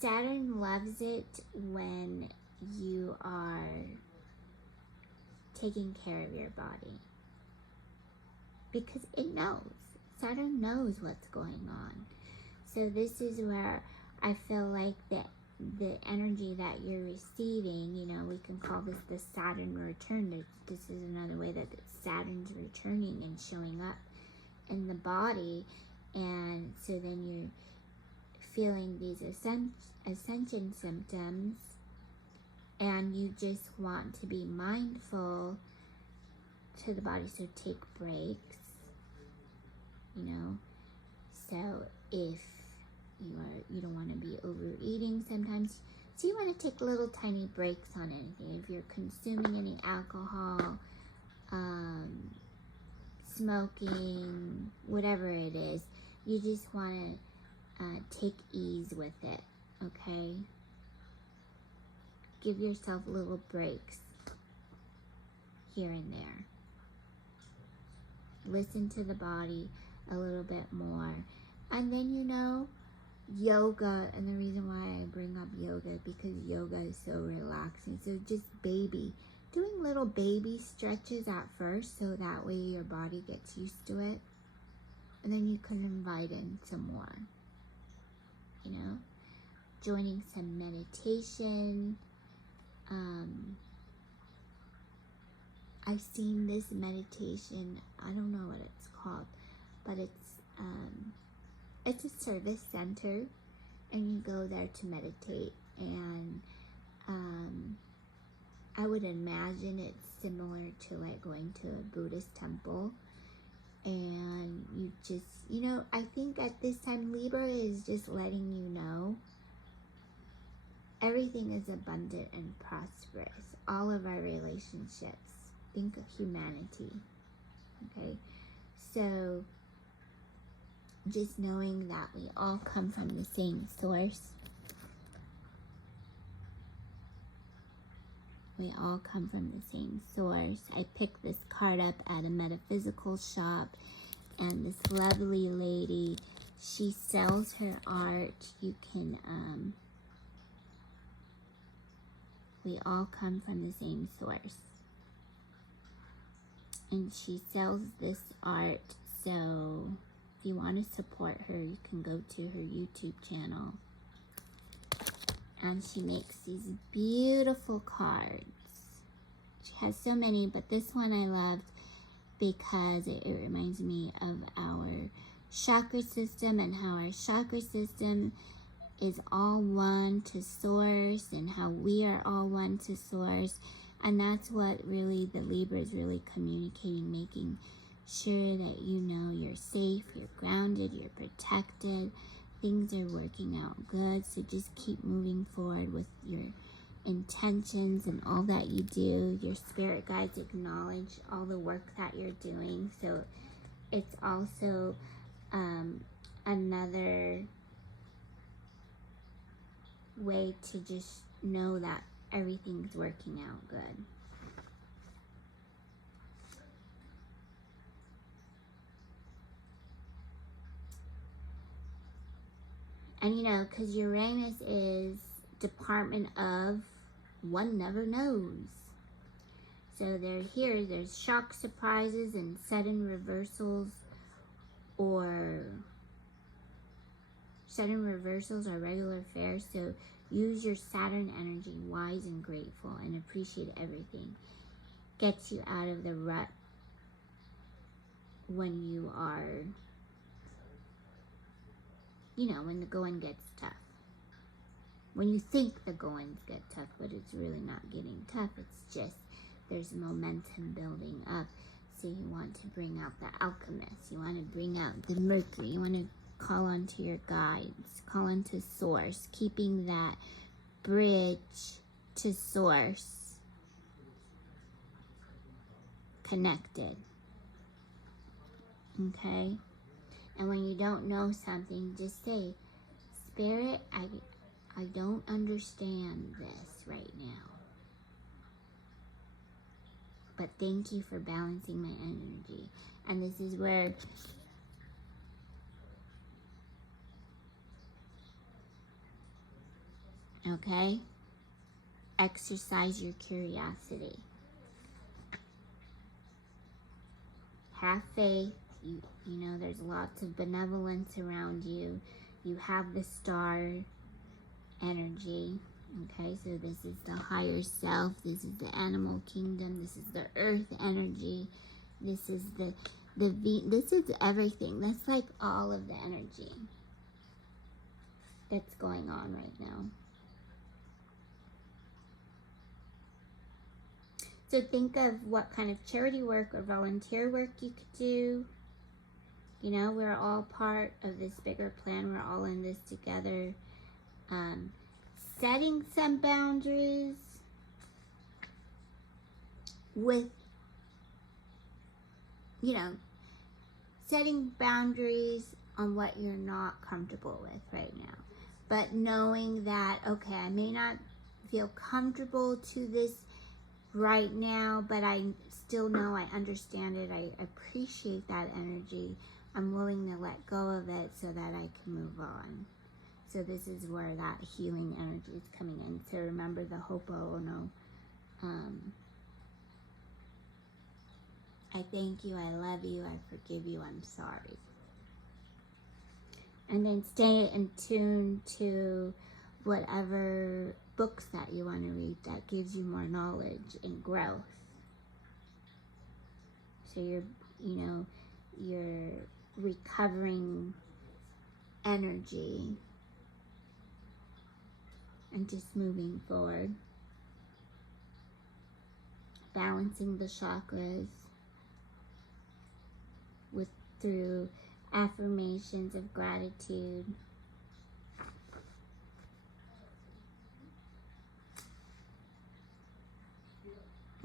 Saturn loves it when you are taking care of your body, because it knows. Saturn knows what's going on. So this is where I feel like the energy that you're receiving, you know, we can call this the Saturn return. This is another way that Saturn's returning and showing up in the body. And so then you're feeling these ascension symptoms, and you just want to be mindful to the body. So take breaks, you know. So if you don't want to be overeating sometimes, so you want to take little tiny breaks on anything. If you're consuming any alcohol, smoking, whatever it is, you just want to take ease with it. Okay, give yourself little breaks here and there. Listen to the body a little bit more. And then, you know, yoga, and the reason why I bring up yoga, because yoga is so relaxing. So just doing little baby stretches at first, so that way your body gets used to it, and then you can invite in some more, you know, joining some meditation. I've seen this meditation, I don't know what it's called, but it's a service center, and you go there to meditate, and I would imagine it's similar to like going to a Buddhist temple, and you just, you know, I think at this time Libra is just letting you know everything is abundant and prosperous. All of our relationships, think of humanity, okay? So just knowing that we all come from the same source. We all come from the same source. I picked this card up at a metaphysical shop, and this lovely lady, she sells her art. You can, we all come from the same source. And she sells this art, so If you want to support her, you can go to her YouTube channel. And she makes these beautiful cards. She has so many, but this one I loved because it reminds me of our chakra system and how our chakra system is all one to source and how we are all one to source. And that's what really the Libra is really communicating, making sure that you know you're safe, you're grounded, you're protected. Things are working out good, so just keep moving forward with your intentions and all that you do. Your spirit guides acknowledge all the work that you're doing, so it's also another way to just know that everything's working out good. And you know, because Uranus is department of one never knows. So there's shock surprises and sudden reversals or regular affairs. So use your Saturn energy, wise and grateful, and appreciate everything. Gets you out of the rut when you are, you know, when the going gets tough. When you think the goings get tough, but it's really not getting tough. It's just there's momentum building up. So you want to bring out the alchemist. You want to bring out the Mercury. You want to call onto your guides. Call onto source. Keeping that bridge to source connected. Okay? And when you don't know something, just say, Spirit, I don't understand this right now. But thank you for balancing my energy. And this is where okay? Exercise your curiosity. Have faith. You know, there's lots of benevolence around you. You have the star energy. Okay, so this is the higher self. This is the animal kingdom. This is the earth energy. This is this is everything. That's like all of the energy that's going on right now. So think of what kind of charity work or volunteer work you could do. You know, we're all part of this bigger plan. We're all in this together. Setting some boundaries with, you know, setting boundaries on what you're not comfortable with right now. But knowing that, okay, I may not feel comfortable to this right now, but I still know I understand it. I appreciate that energy. I'm willing to let go of it so that I can move on. So this is where that healing energy is coming in. So remember the Ho'oponopono. I thank you, I love you, I forgive you, I'm sorry. And then stay in tune to whatever books that you want to read that gives you more knowledge and growth. So you're recovering energy and just moving forward. Balancing the chakras through affirmations of gratitude.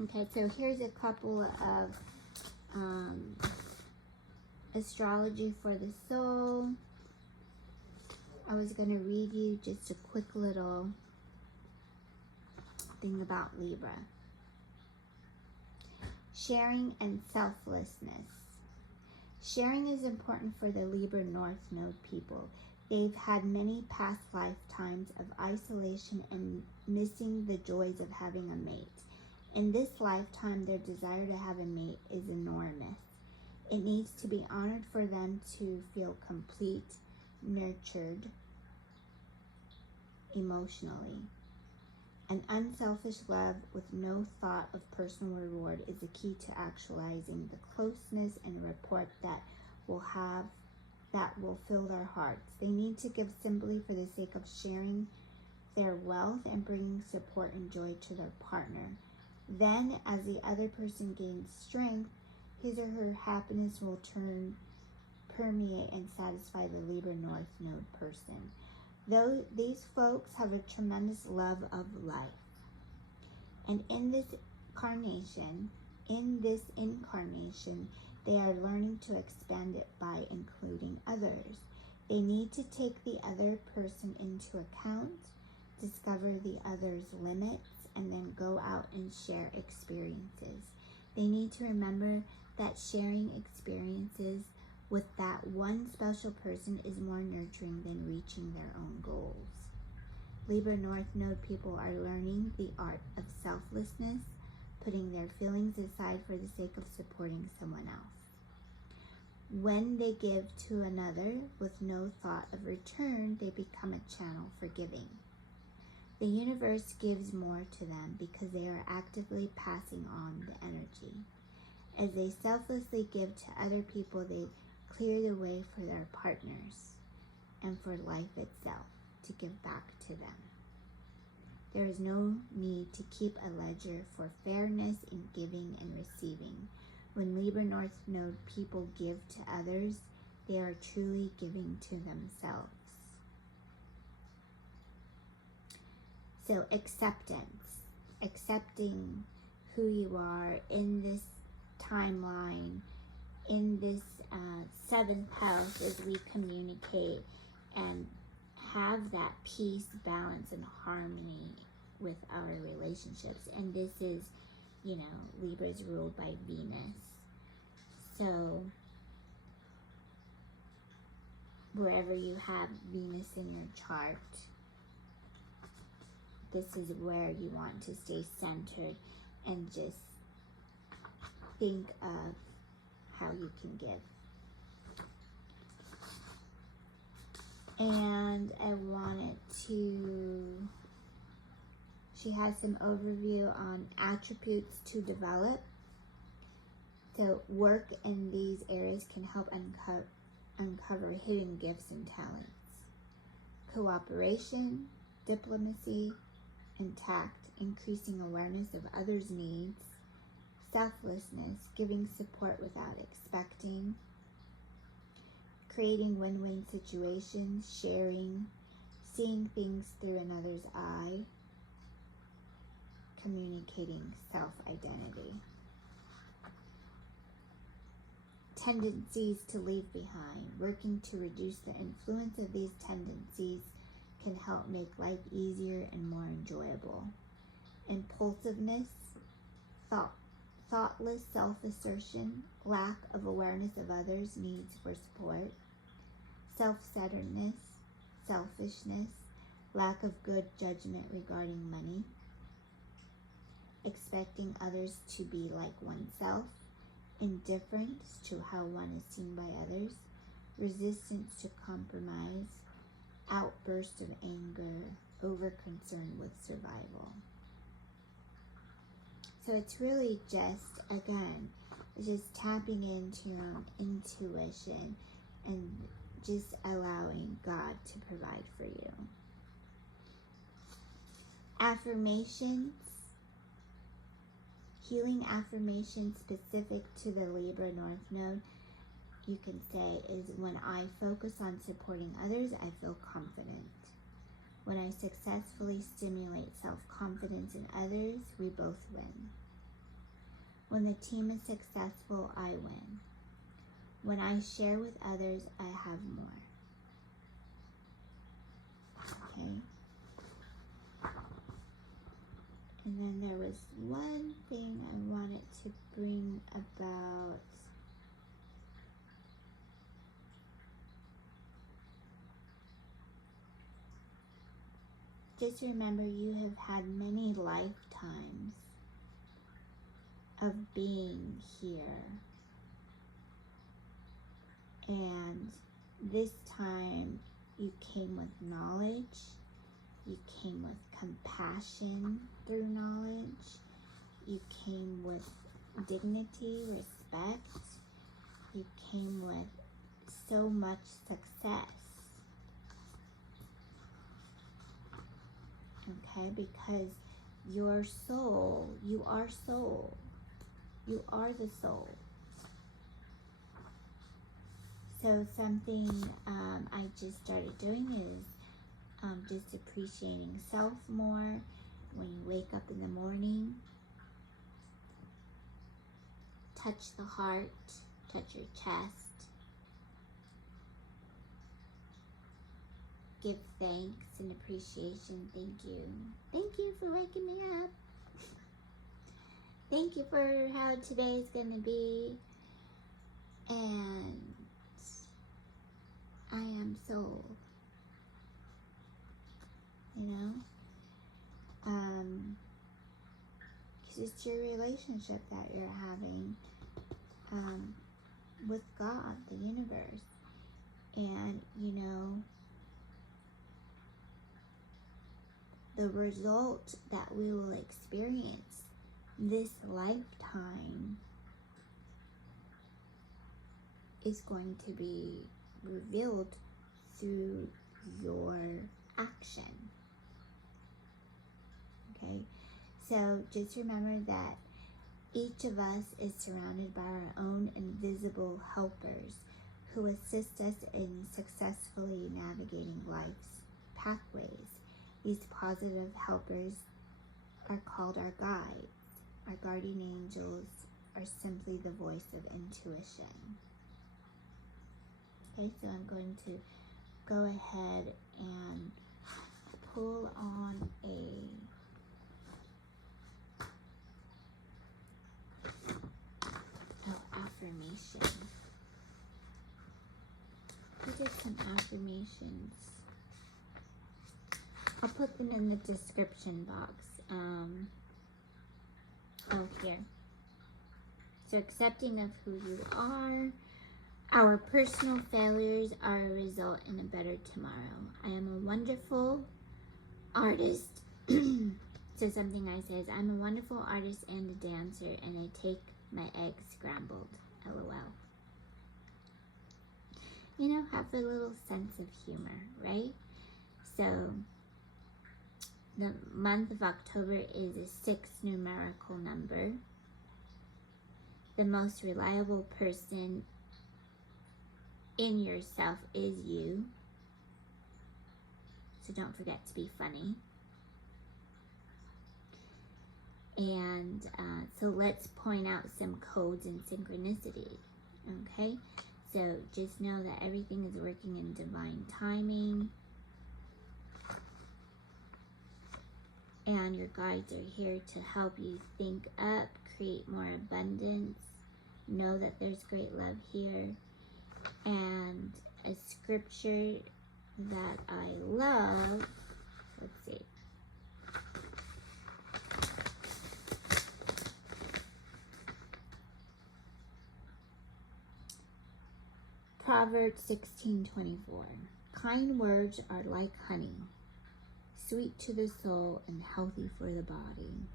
Okay, so here's a couple of astrology for the soul. I was going to read you just a quick little thing about Libra. Sharing and selflessness. Sharing is important for the Libra North Node people. They've had many past lifetimes of isolation and missing the joys of having a mate. In this lifetime, their desire to have a mate is enormous. It needs to be honored for them to feel complete, nurtured emotionally. An unselfish love with no thought of personal reward is the key to actualizing the closeness and rapport that will fill their hearts. They need to give simply for the sake of sharing their wealth and bringing support and joy to their partner. Then, as the other person gains strength, his or her happiness will permeate and satisfy the Libra North Node person. Though these folks have a tremendous love of life. And in this incarnation, they are learning to expand it by including others. They need to take the other person into account, discover the other's limits, and then go out and share experiences. They need to remember that sharing experiences with that one special person is more nurturing than reaching their own goals. Libra North Node people are learning the art of selflessness, putting their feelings aside for the sake of supporting someone else. When they give to another with no thought of return, they become a channel for giving. The universe gives more to them because they are actively passing on the energy. As they selflessly give to other people, they clear the way for their partners and for life itself to give back to them. There is no need to keep a ledger for fairness in giving and receiving. When Libra North Node people give to others, they are truly giving to themselves. So accepting who you are in this timeline, in this 7th house as we communicate and have that peace, balance, and harmony with our relationships. And this is, Libra is ruled by Venus. So wherever you have Venus in your chart, this is where you want to stay centered and just think of how you can give. And I wanted to, she has some overview on attributes to develop. So work in these areas can help uncover hidden gifts and talents. Cooperation, diplomacy, and tact, increasing awareness of others' needs. Selflessness, giving support without expecting. Creating win-win situations, sharing, seeing things through another's eye, communicating self-identity. Tendencies to leave behind, working to reduce the influence of these tendencies can help make life easier and more enjoyable. Impulsiveness, thoughtless self-assertion, lack of awareness of others' needs for support, self-centeredness, selfishness, lack of good judgment regarding money, expecting others to be like oneself, indifference to how one is seen by others, resistance to compromise, outbursts of anger, over-concern with survival. So it's really just, again, just tapping into your own intuition and just allowing God to provide for you. Affirmations. Healing affirmation specific to the Libra North Node, you can say, is when I focus on supporting others, I feel confident. When I successfully stimulate self-confidence in others, we both win. When the team is successful, I win. When I share with others, I have more. Okay? And then there was one thing I wanted to bring about. Just remember, you have had many lifetimes of being here And this time you came with knowledge, you came with compassion through knowledge, you came with dignity, respect, you came with so much success. Okay, because your soul, you are soul. You are the soul. So something I just started doing is just appreciating self more when you wake up in the morning. Touch the heart, touch your chest. Give thanks and appreciation. Thank you. Thank you for waking me up. Thank you for how today is going to be. And I am soul. You know? Because it's your relationship that you're having with God, the universe. And, you know, the result that we will experience this lifetime is going to be revealed through your action. Okay, so just remember that each of us is surrounded by our own invisible helpers who assist us in successfully navigating life's pathways. These positive helpers are called our guides. Our guardian angels are simply the voice of intuition. Okay, so I'm going to go ahead and pull on affirmation. We did some affirmations. I'll put them in the description box. Here. So accepting of who you are. Our personal failures are a result in a better tomorrow. I am a wonderful artist. So something I say is, I'm a wonderful artist and a dancer, and I take my eggs scrambled. LOL. You know, have a little sense of humor, right? So the month of October is a 6 numerical number. The most reliable person in yourself is you. So don't forget to be funny. And so let's point out some codes and synchronicity. Okay? So just know that everything is working in divine timing. And your guides are here to help you think up, create more abundance. Know that there's great love here. And a scripture that I love, let's see. Proverbs 16:24. Kind words are like honey, sweet to the soul and healthy for the body.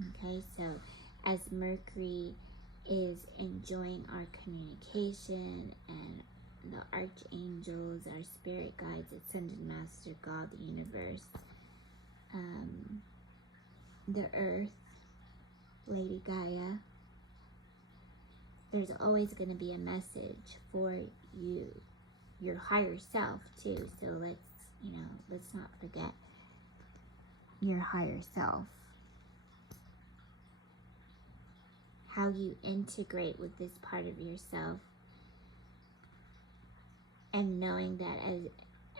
Okay, so as Mercury is enjoying our communication and the archangels, our spirit guides, ascended master, God, the universe, the earth, Lady Gaia, there's always going to be a message for you, your higher self too. So let's not forget your higher self. How you integrate with this part of yourself, and knowing that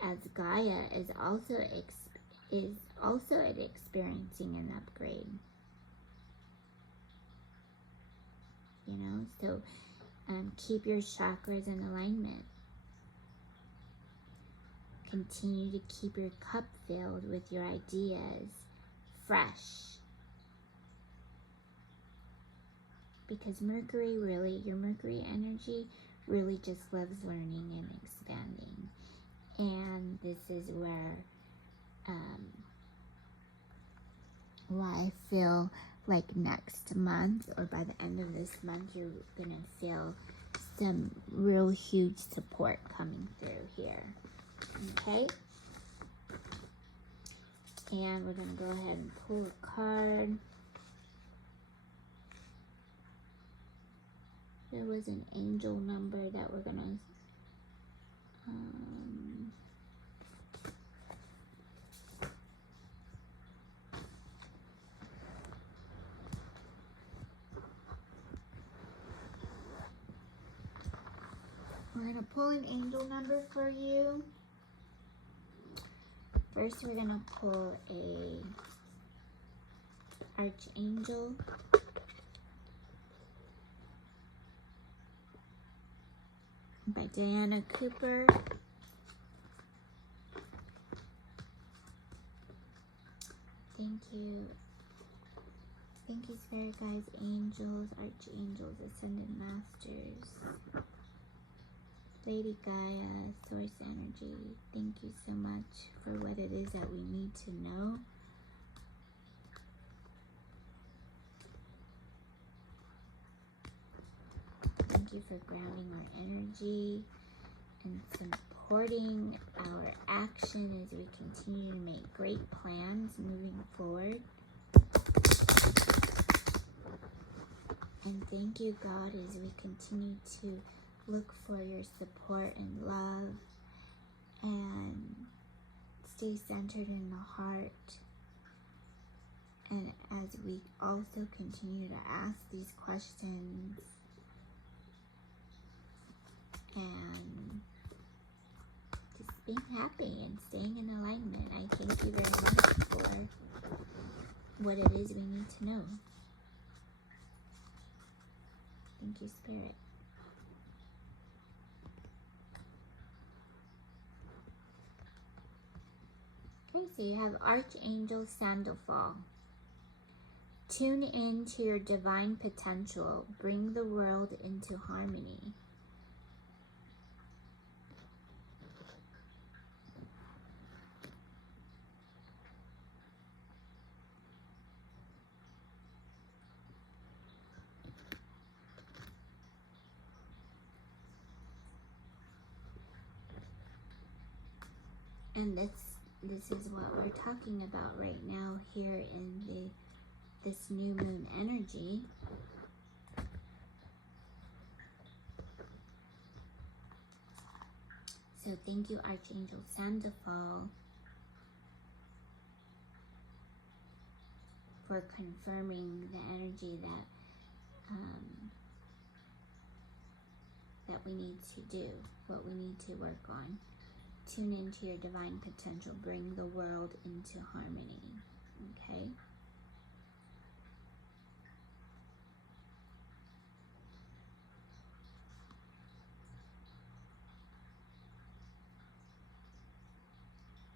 as Gaia is also experiencing an upgrade. You know, so keep your chakras in alignment. Continue to keep your cup filled with your ideas fresh. Because Mercury, really, your Mercury energy really just loves learning and expanding. And this is where I feel like next month or by the end of this month, you're gonna feel some real huge support coming through here. Okay? And we're gonna go ahead and pull a card. There was an angel number that we're gonna pull an angel number for you. First, we're gonna pull a Archangel. By Diana Cooper. Thank you. Thank you, Spirit Guides, Angels, Archangels, Ascended Masters, Lady Gaia, Source Energy. Thank you so much for what it is that we need to know. Thank you for grounding our energy and supporting our action as we continue to make great plans moving forward. And thank you, God, as we continue to look for your support and love and stay centered in the heart. And as we also continue to ask these questions and just being happy and staying in alignment, I thank you very much for what it is we need to know. Thank you, Spirit. Okay, so you have Archangel Sandalphon. Tune in to your divine potential. Bring the world into harmony. And this is what we're talking about right now here in this new moon energy. So thank you, Archangel Sandalphon, for confirming the energy that that we need to do, what we need to work on. Tune into your divine potential. Bring the world into harmony. Okay?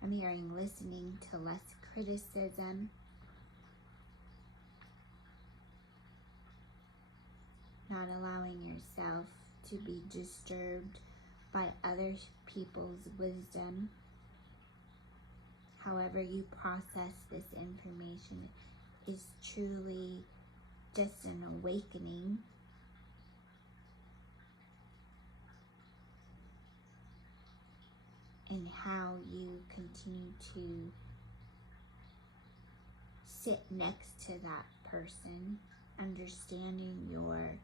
I'm hearing listening to less criticism. Not allowing yourself to be disturbed by other people's wisdom. However you process this information is truly just an awakening. And how you continue to sit next to that person, understanding your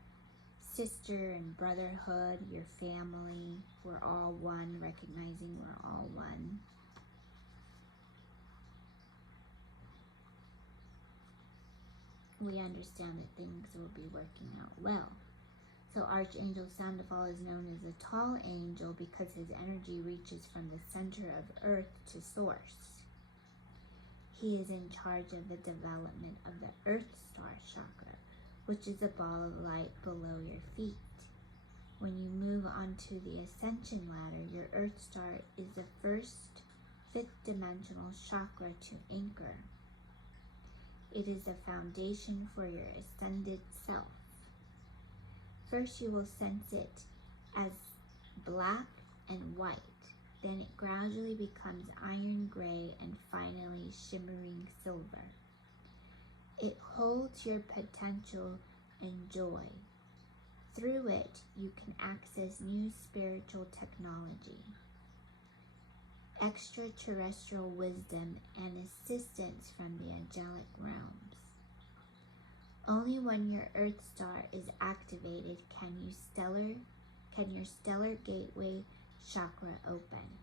sister and brotherhood, your family. We're all one, recognizing we're all one. We understand that things will be working out well. So Archangel Sandalphon is known as a tall angel because his energy reaches from the center of earth to source. He is in charge of the development of the Earth Star chakra, which is a ball of light below your feet. When you move onto the ascension ladder, your Earth Star is the first fifth dimensional chakra to anchor. It is the foundation for your ascended self. First, you will sense it as black and white. Then it gradually becomes iron gray and finally shimmering silver. It holds your potential and joy. Through it, you can access new spiritual technology, extraterrestrial wisdom, and assistance from the angelic realms. Only when your Earth star is activated can your stellar gateway chakra open.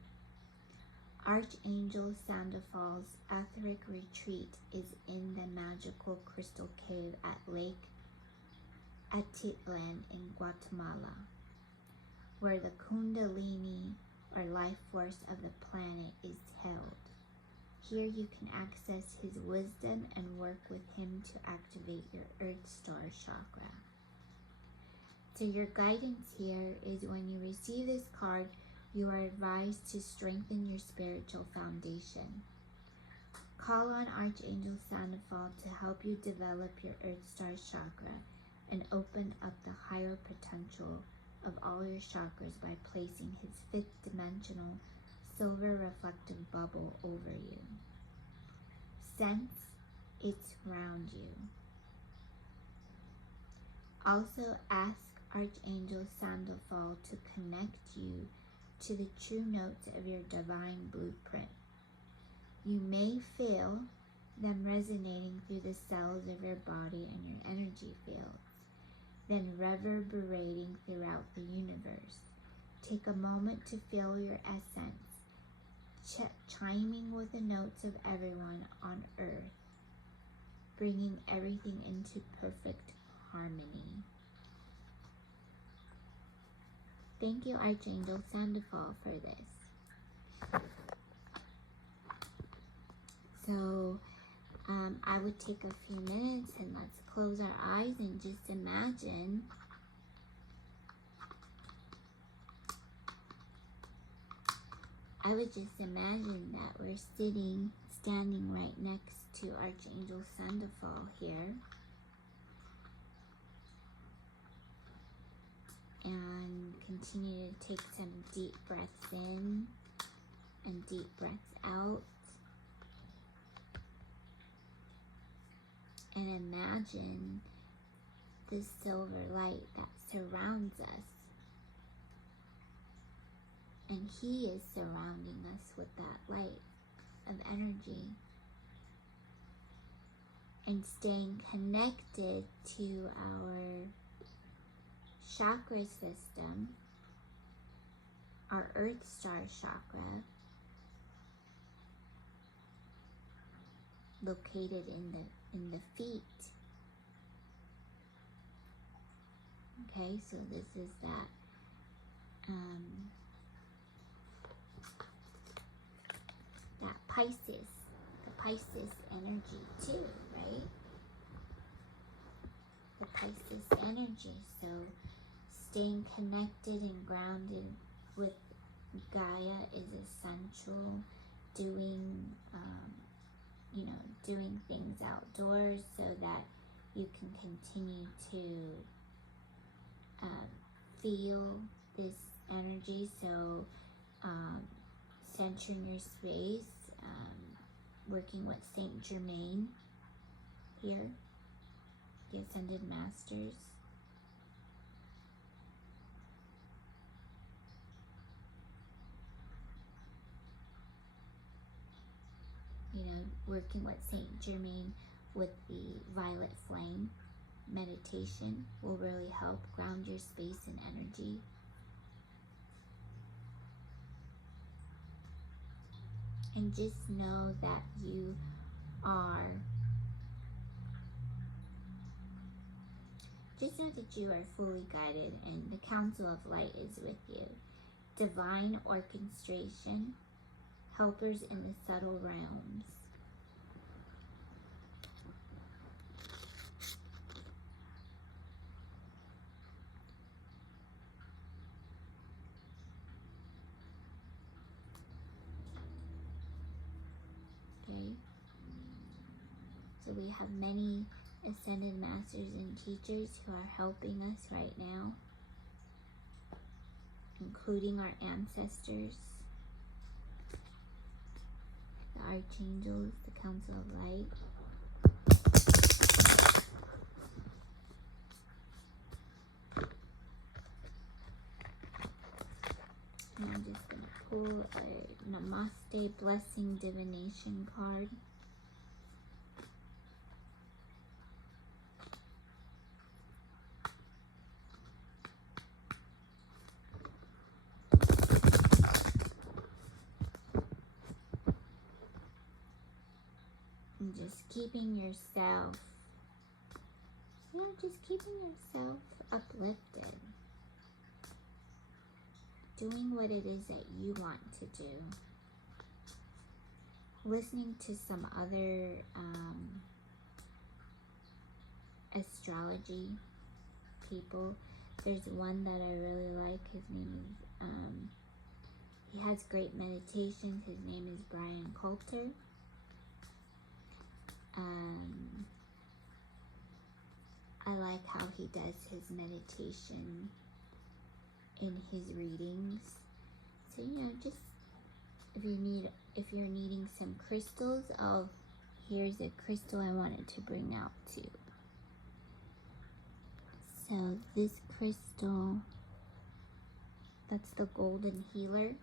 Archangel Sandalphon's etheric retreat is in the magical crystal cave at Lake Atitlan in Guatemala, where the Kundalini, or life force of the planet, is held. Here you can access his wisdom and work with him to activate your Earth Star chakra. So your guidance here is when you receive this card, you are advised to strengthen your spiritual foundation. Call on Archangel Sandalphon to help you develop your Earth Star chakra and open up the higher potential of all your chakras by placing his fifth dimensional silver reflective bubble over you. Sense it's around you. Also ask Archangel Sandalphon to connect you to the true notes of your divine blueprint. You may feel them resonating through the cells of your body and your energy fields, then reverberating throughout the universe. Take a moment to feel your essence, chiming with the notes of everyone on Earth, bringing everything into perfect harmony. Thank you, Archangel Sandalphon, for this. So, I would take a few minutes and let's close our eyes and just imagine that we're standing right next to Archangel Sandalphon here. And continue to take some deep breaths in and deep breaths out. And imagine the silver light that surrounds us. And he is surrounding us with that light of energy. And staying connected to our chakra system, our Earth Star chakra, located in the feet. Okay, so this is that the Pisces energy too, right? The Pisces energy. So staying connected and grounded with Gaia is essential. Doing things outdoors so that you can continue to feel this energy. So centering your space, working with Saint Germain here, the Ascended Masters. Working with Saint Germain with the violet flame meditation will really help ground your space and energy. And just know that you are fully guided, and the Council of Light is with you. Divine orchestration, helpers in the subtle realms. Okay, so we have many Ascended Masters and Teachers who are helping us right now. including our ancestors, the archangels, the council of light. And I'm just going to pull a Namaste Blessing Divination card. And just keeping yourself, just keeping yourself uplifted. Doing what it is that you want to do. Listening to some other astrology people. There's one that I really like. His name is, he has great meditations. His name is Brian Coulter. I like how he does his meditation in his readings. So just if you're needing some crystals, here's a crystal I wanted to bring out too. So this crystal, that's the golden healer.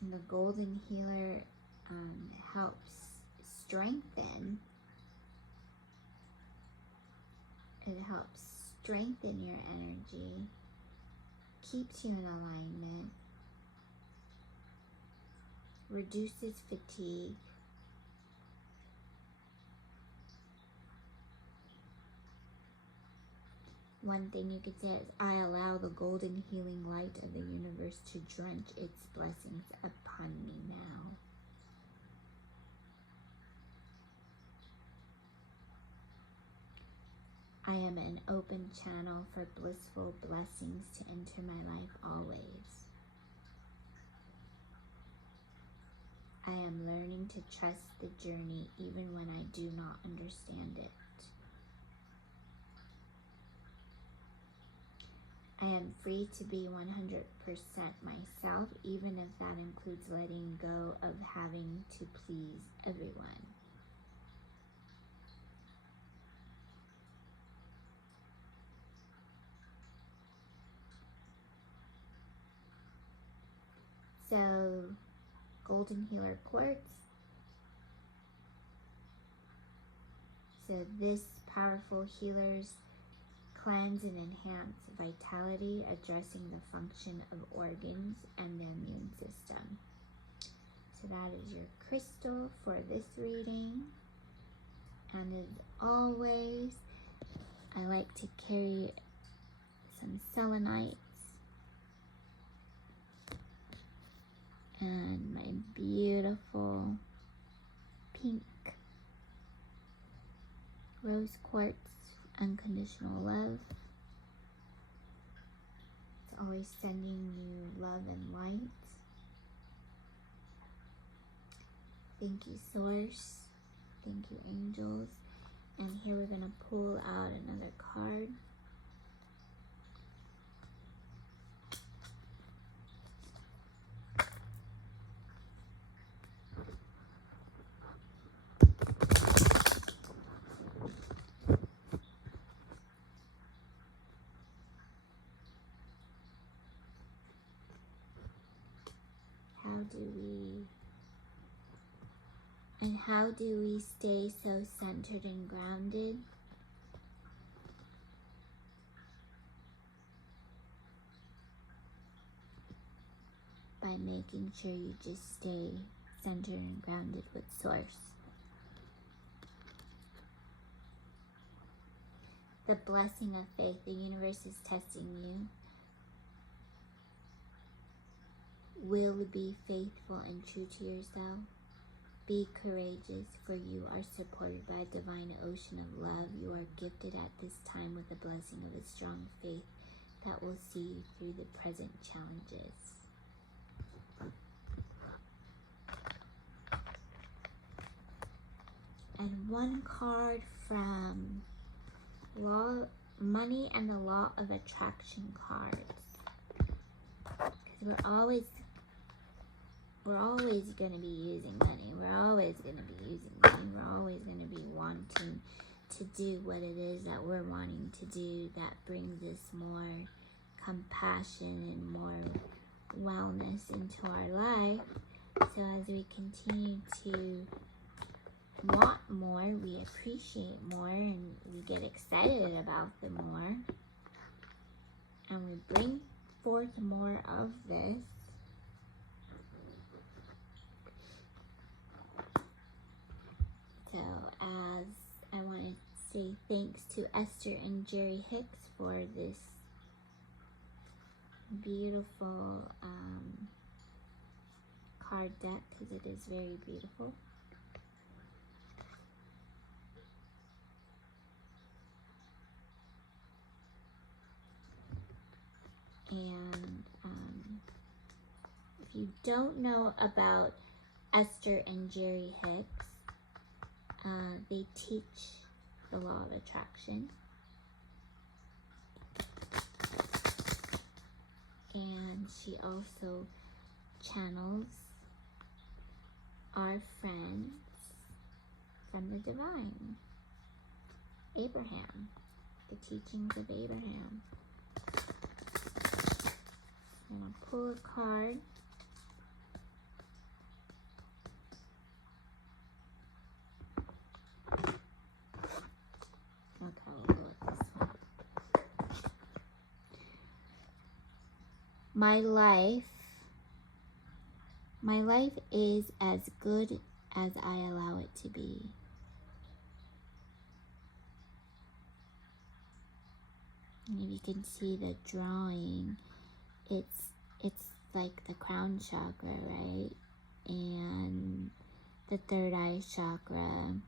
And the golden healer helps strengthen. It helps strengthen your energy, keeps you in alignment, reduces fatigue, one thing you could say is, I allow the golden healing light of the universe to drench its blessings upon me now. I am an open channel for blissful blessings to enter my life always. I am learning to trust the journey even when I do not understand it. I am free to be 100% myself, even if that includes letting go of having to please everyone. So, Golden Healer Quartz. So this powerful healers cleanse and enhance vitality, addressing the function of organs and the immune system. So that is your crystal for this reading. And as always, I like to carry some selenites and my beautiful pink rose quartz, unconditional love. It's always sending you love and light. Thank you, Source. Thank you, angels. And here we're going to pull out another card. How do we stay so centered and grounded? By making sure you just stay centered and grounded with Source. The blessing of faith. The universe is testing you. Will be faithful and true to yourself. Be courageous, for you are supported by a divine ocean of love. You are gifted at this time with the blessing of a strong faith that will see you through the present challenges. And one card from Money and the Law of Attraction cards. Because we're always going to be using money. We're always going to be using money. We're always going to be wanting to do what it is that we're wanting to do that brings us more compassion and more wellness into our life. So as we continue to want more, we appreciate more, and we get excited about the more, and we bring forth more of this. So as I want to say thanks to Esther and Jerry Hicks for this beautiful card deck, because it is very beautiful. And if you don't know about Esther and Jerry Hicks, they teach the law of attraction. And she also channels our friends from the divine, Abraham, the teachings of Abraham. I'm going to pull a card. Okay, we'll go with this one. My life is as good as I allow it to be. And if you can see the drawing, it's like the crown chakra, right? And the third eye chakra,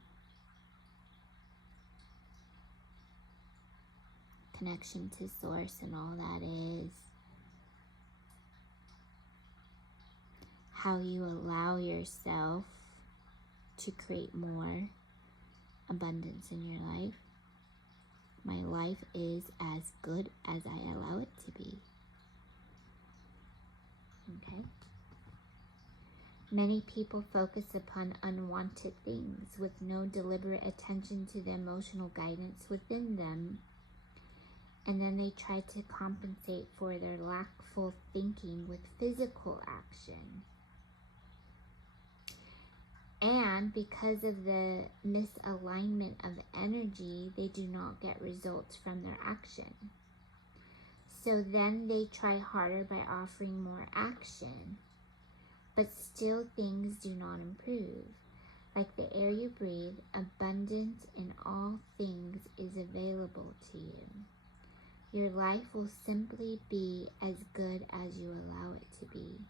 connection to source, and all that is how you allow yourself to create more abundance in your life. My life is as good as I allow it to be. Okay? Many people focus upon unwanted things with no deliberate attention to the emotional guidance within them, and then they try to compensate for their lackful thinking with physical action. And because of the misalignment of energy, they do not get results from their action. So then they try harder by offering more action, but still things do not improve. Like the air you breathe, abundance in all things is available to you. Your life will simply be as good as you allow it to be.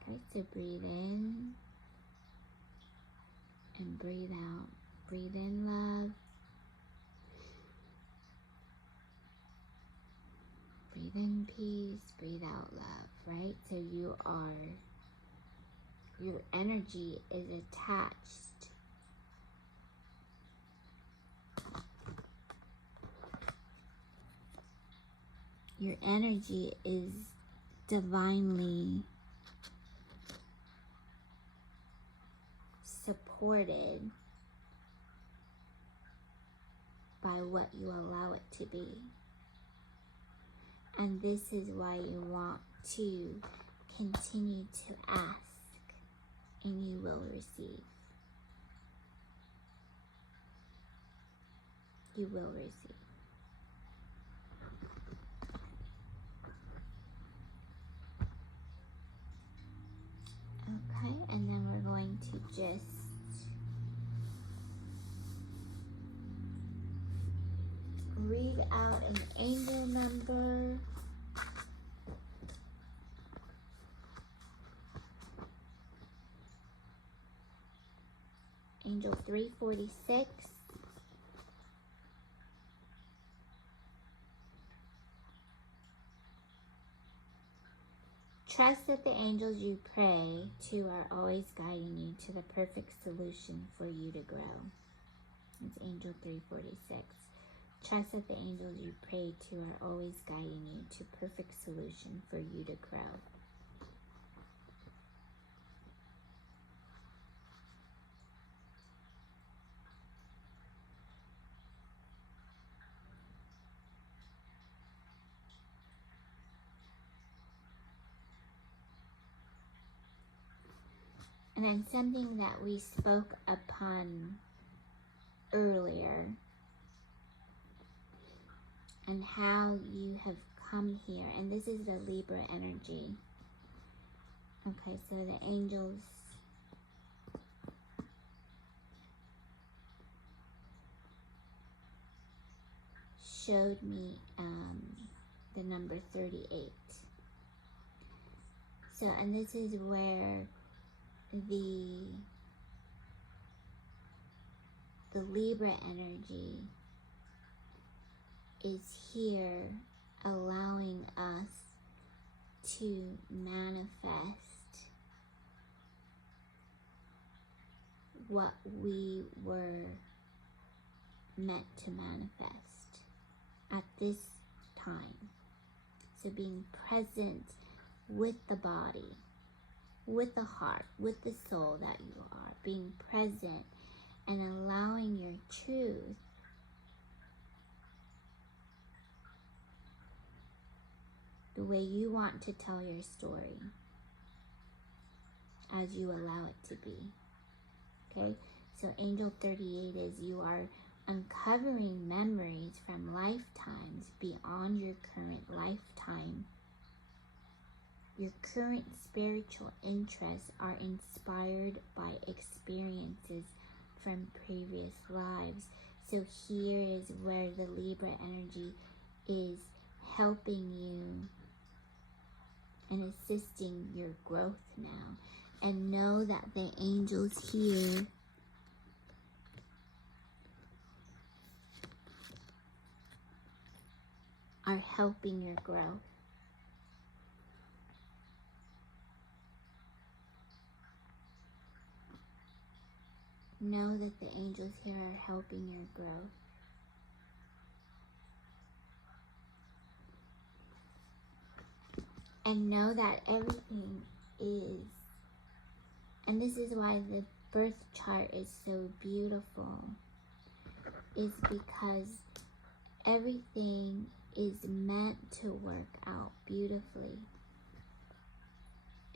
Okay, so breathe in and breathe out. Breathe in love. Breathe in peace, breathe out love, right? So your energy is attached your energy is divinely supported by what you allow it to be. And this is why you want to continue to ask, and you will receive. You will receive. Okay, and then we're going to just read out an angel number. Angel 346. Trust that the angels you pray to are always guiding you to the perfect solution for you to grow. It's Angel 346. Trust that the angels you pray to are always guiding you to perfect solution for you to grow. And then something that we spoke upon earlier, and how you have come here. And this is the Libra energy. Okay, so the angels showed me the number 38. So, and this is where the Libra energy is here, allowing us to manifest what we were meant to manifest at this time. So being present with the body, with the heart, with the soul that you are, being present and allowing your truth the way you want to tell your story, as you allow it to be. Okay, so Angel 38 is you are uncovering memories from lifetimes beyond your current lifetime. Your current spiritual interests are inspired by experiences from previous lives. So here is where the Libra energy is helping you and assisting your growth now. And know that the angels here are helping your growth. Know that the angels here are helping your growth. And know that everything is, and this is why the birth chart is so beautiful, is because everything is meant to work out beautifully.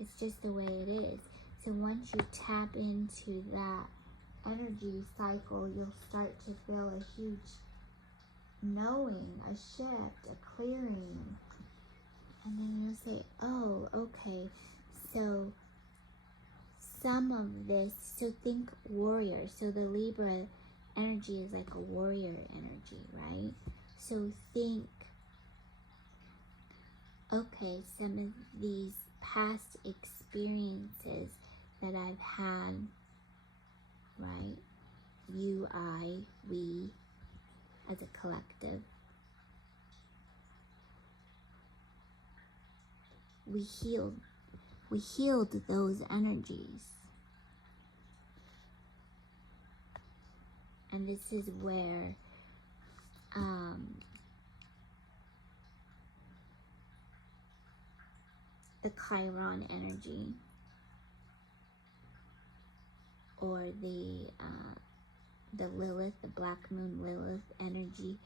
It's just the way it is. So once you tap into that energy cycle, you'll start to feel a huge knowing, a shift, a clearing. And then you'll say, oh, okay, so some of this, so think warrior. So the Libra energy is like a warrior energy, right? So think, okay, some of these past experiences that I've had, right? You, I, we, as a collective. We healed those energies. And this is where the Chiron energy, or the Lilith, the Black Moon Lilith energy,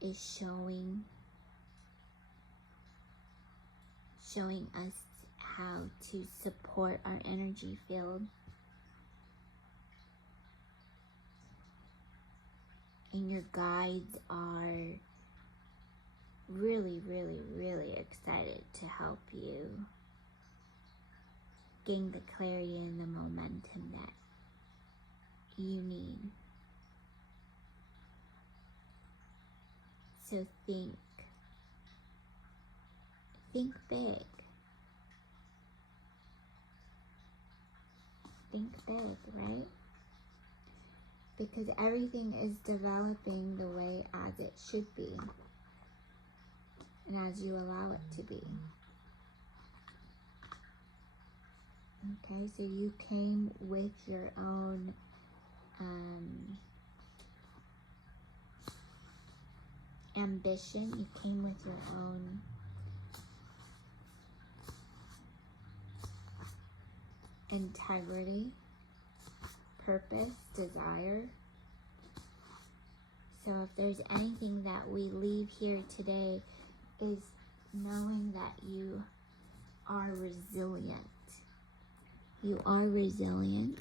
is showing us how to support our energy field. And your guides are really, really, really excited to help you gain the clarity and the momentum that you need. So think big. Think big, right? Because everything is developing the way as it should be, and as you allow it to be. Okay, so you came with your own ambition. You came with your own integrity, purpose, desire. So if there's anything that we leave here today is knowing that you are resilient. You are resilient.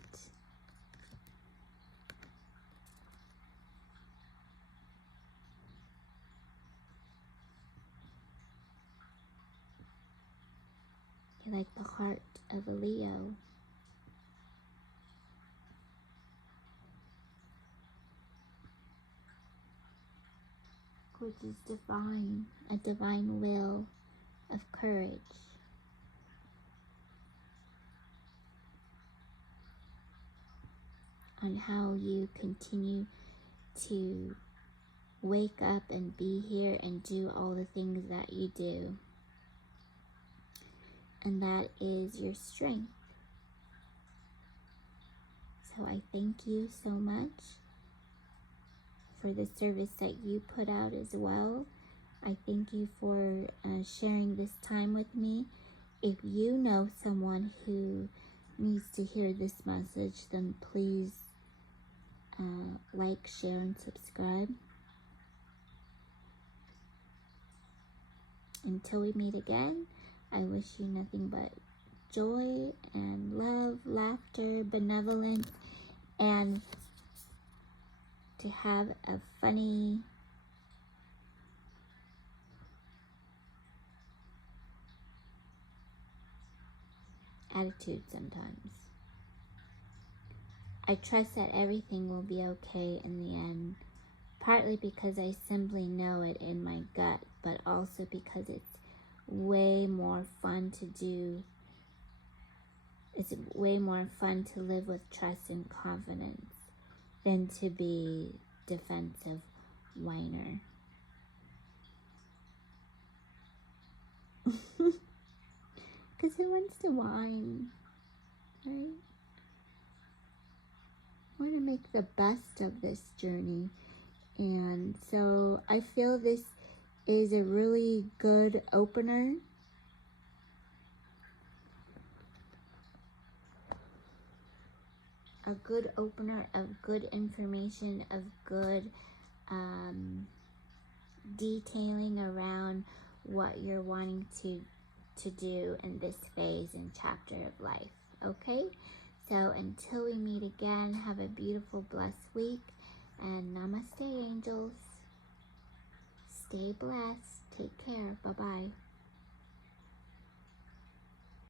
You're like the heart of a Leo. Which is divine, a divine will of courage. On how you continue to wake up and be here and do all the things that you do. And that is your strength. So I thank you so much for the service that you put out as well. I thank you for sharing this time with me. If you know someone who needs to hear this message, then please like, share, and subscribe. Until we meet again, I wish you nothing but joy and love, laughter, benevolence, and to have a funny attitude sometimes. I trust that everything will be okay in the end, partly because I simply know it in my gut, but also because it's way more fun to do. It's way more fun to live with trust and confidence than to be defensive whiner. Because who wants to whine, right? I want to make the best of this journey. And so I feel this is a really good opener. A good opener of good information, of good detailing around what you're wanting to do in this phase and chapter of life. Okay? So until we meet again, have a beautiful, blessed week. And namaste, angels. Stay blessed. Take care. Bye-bye.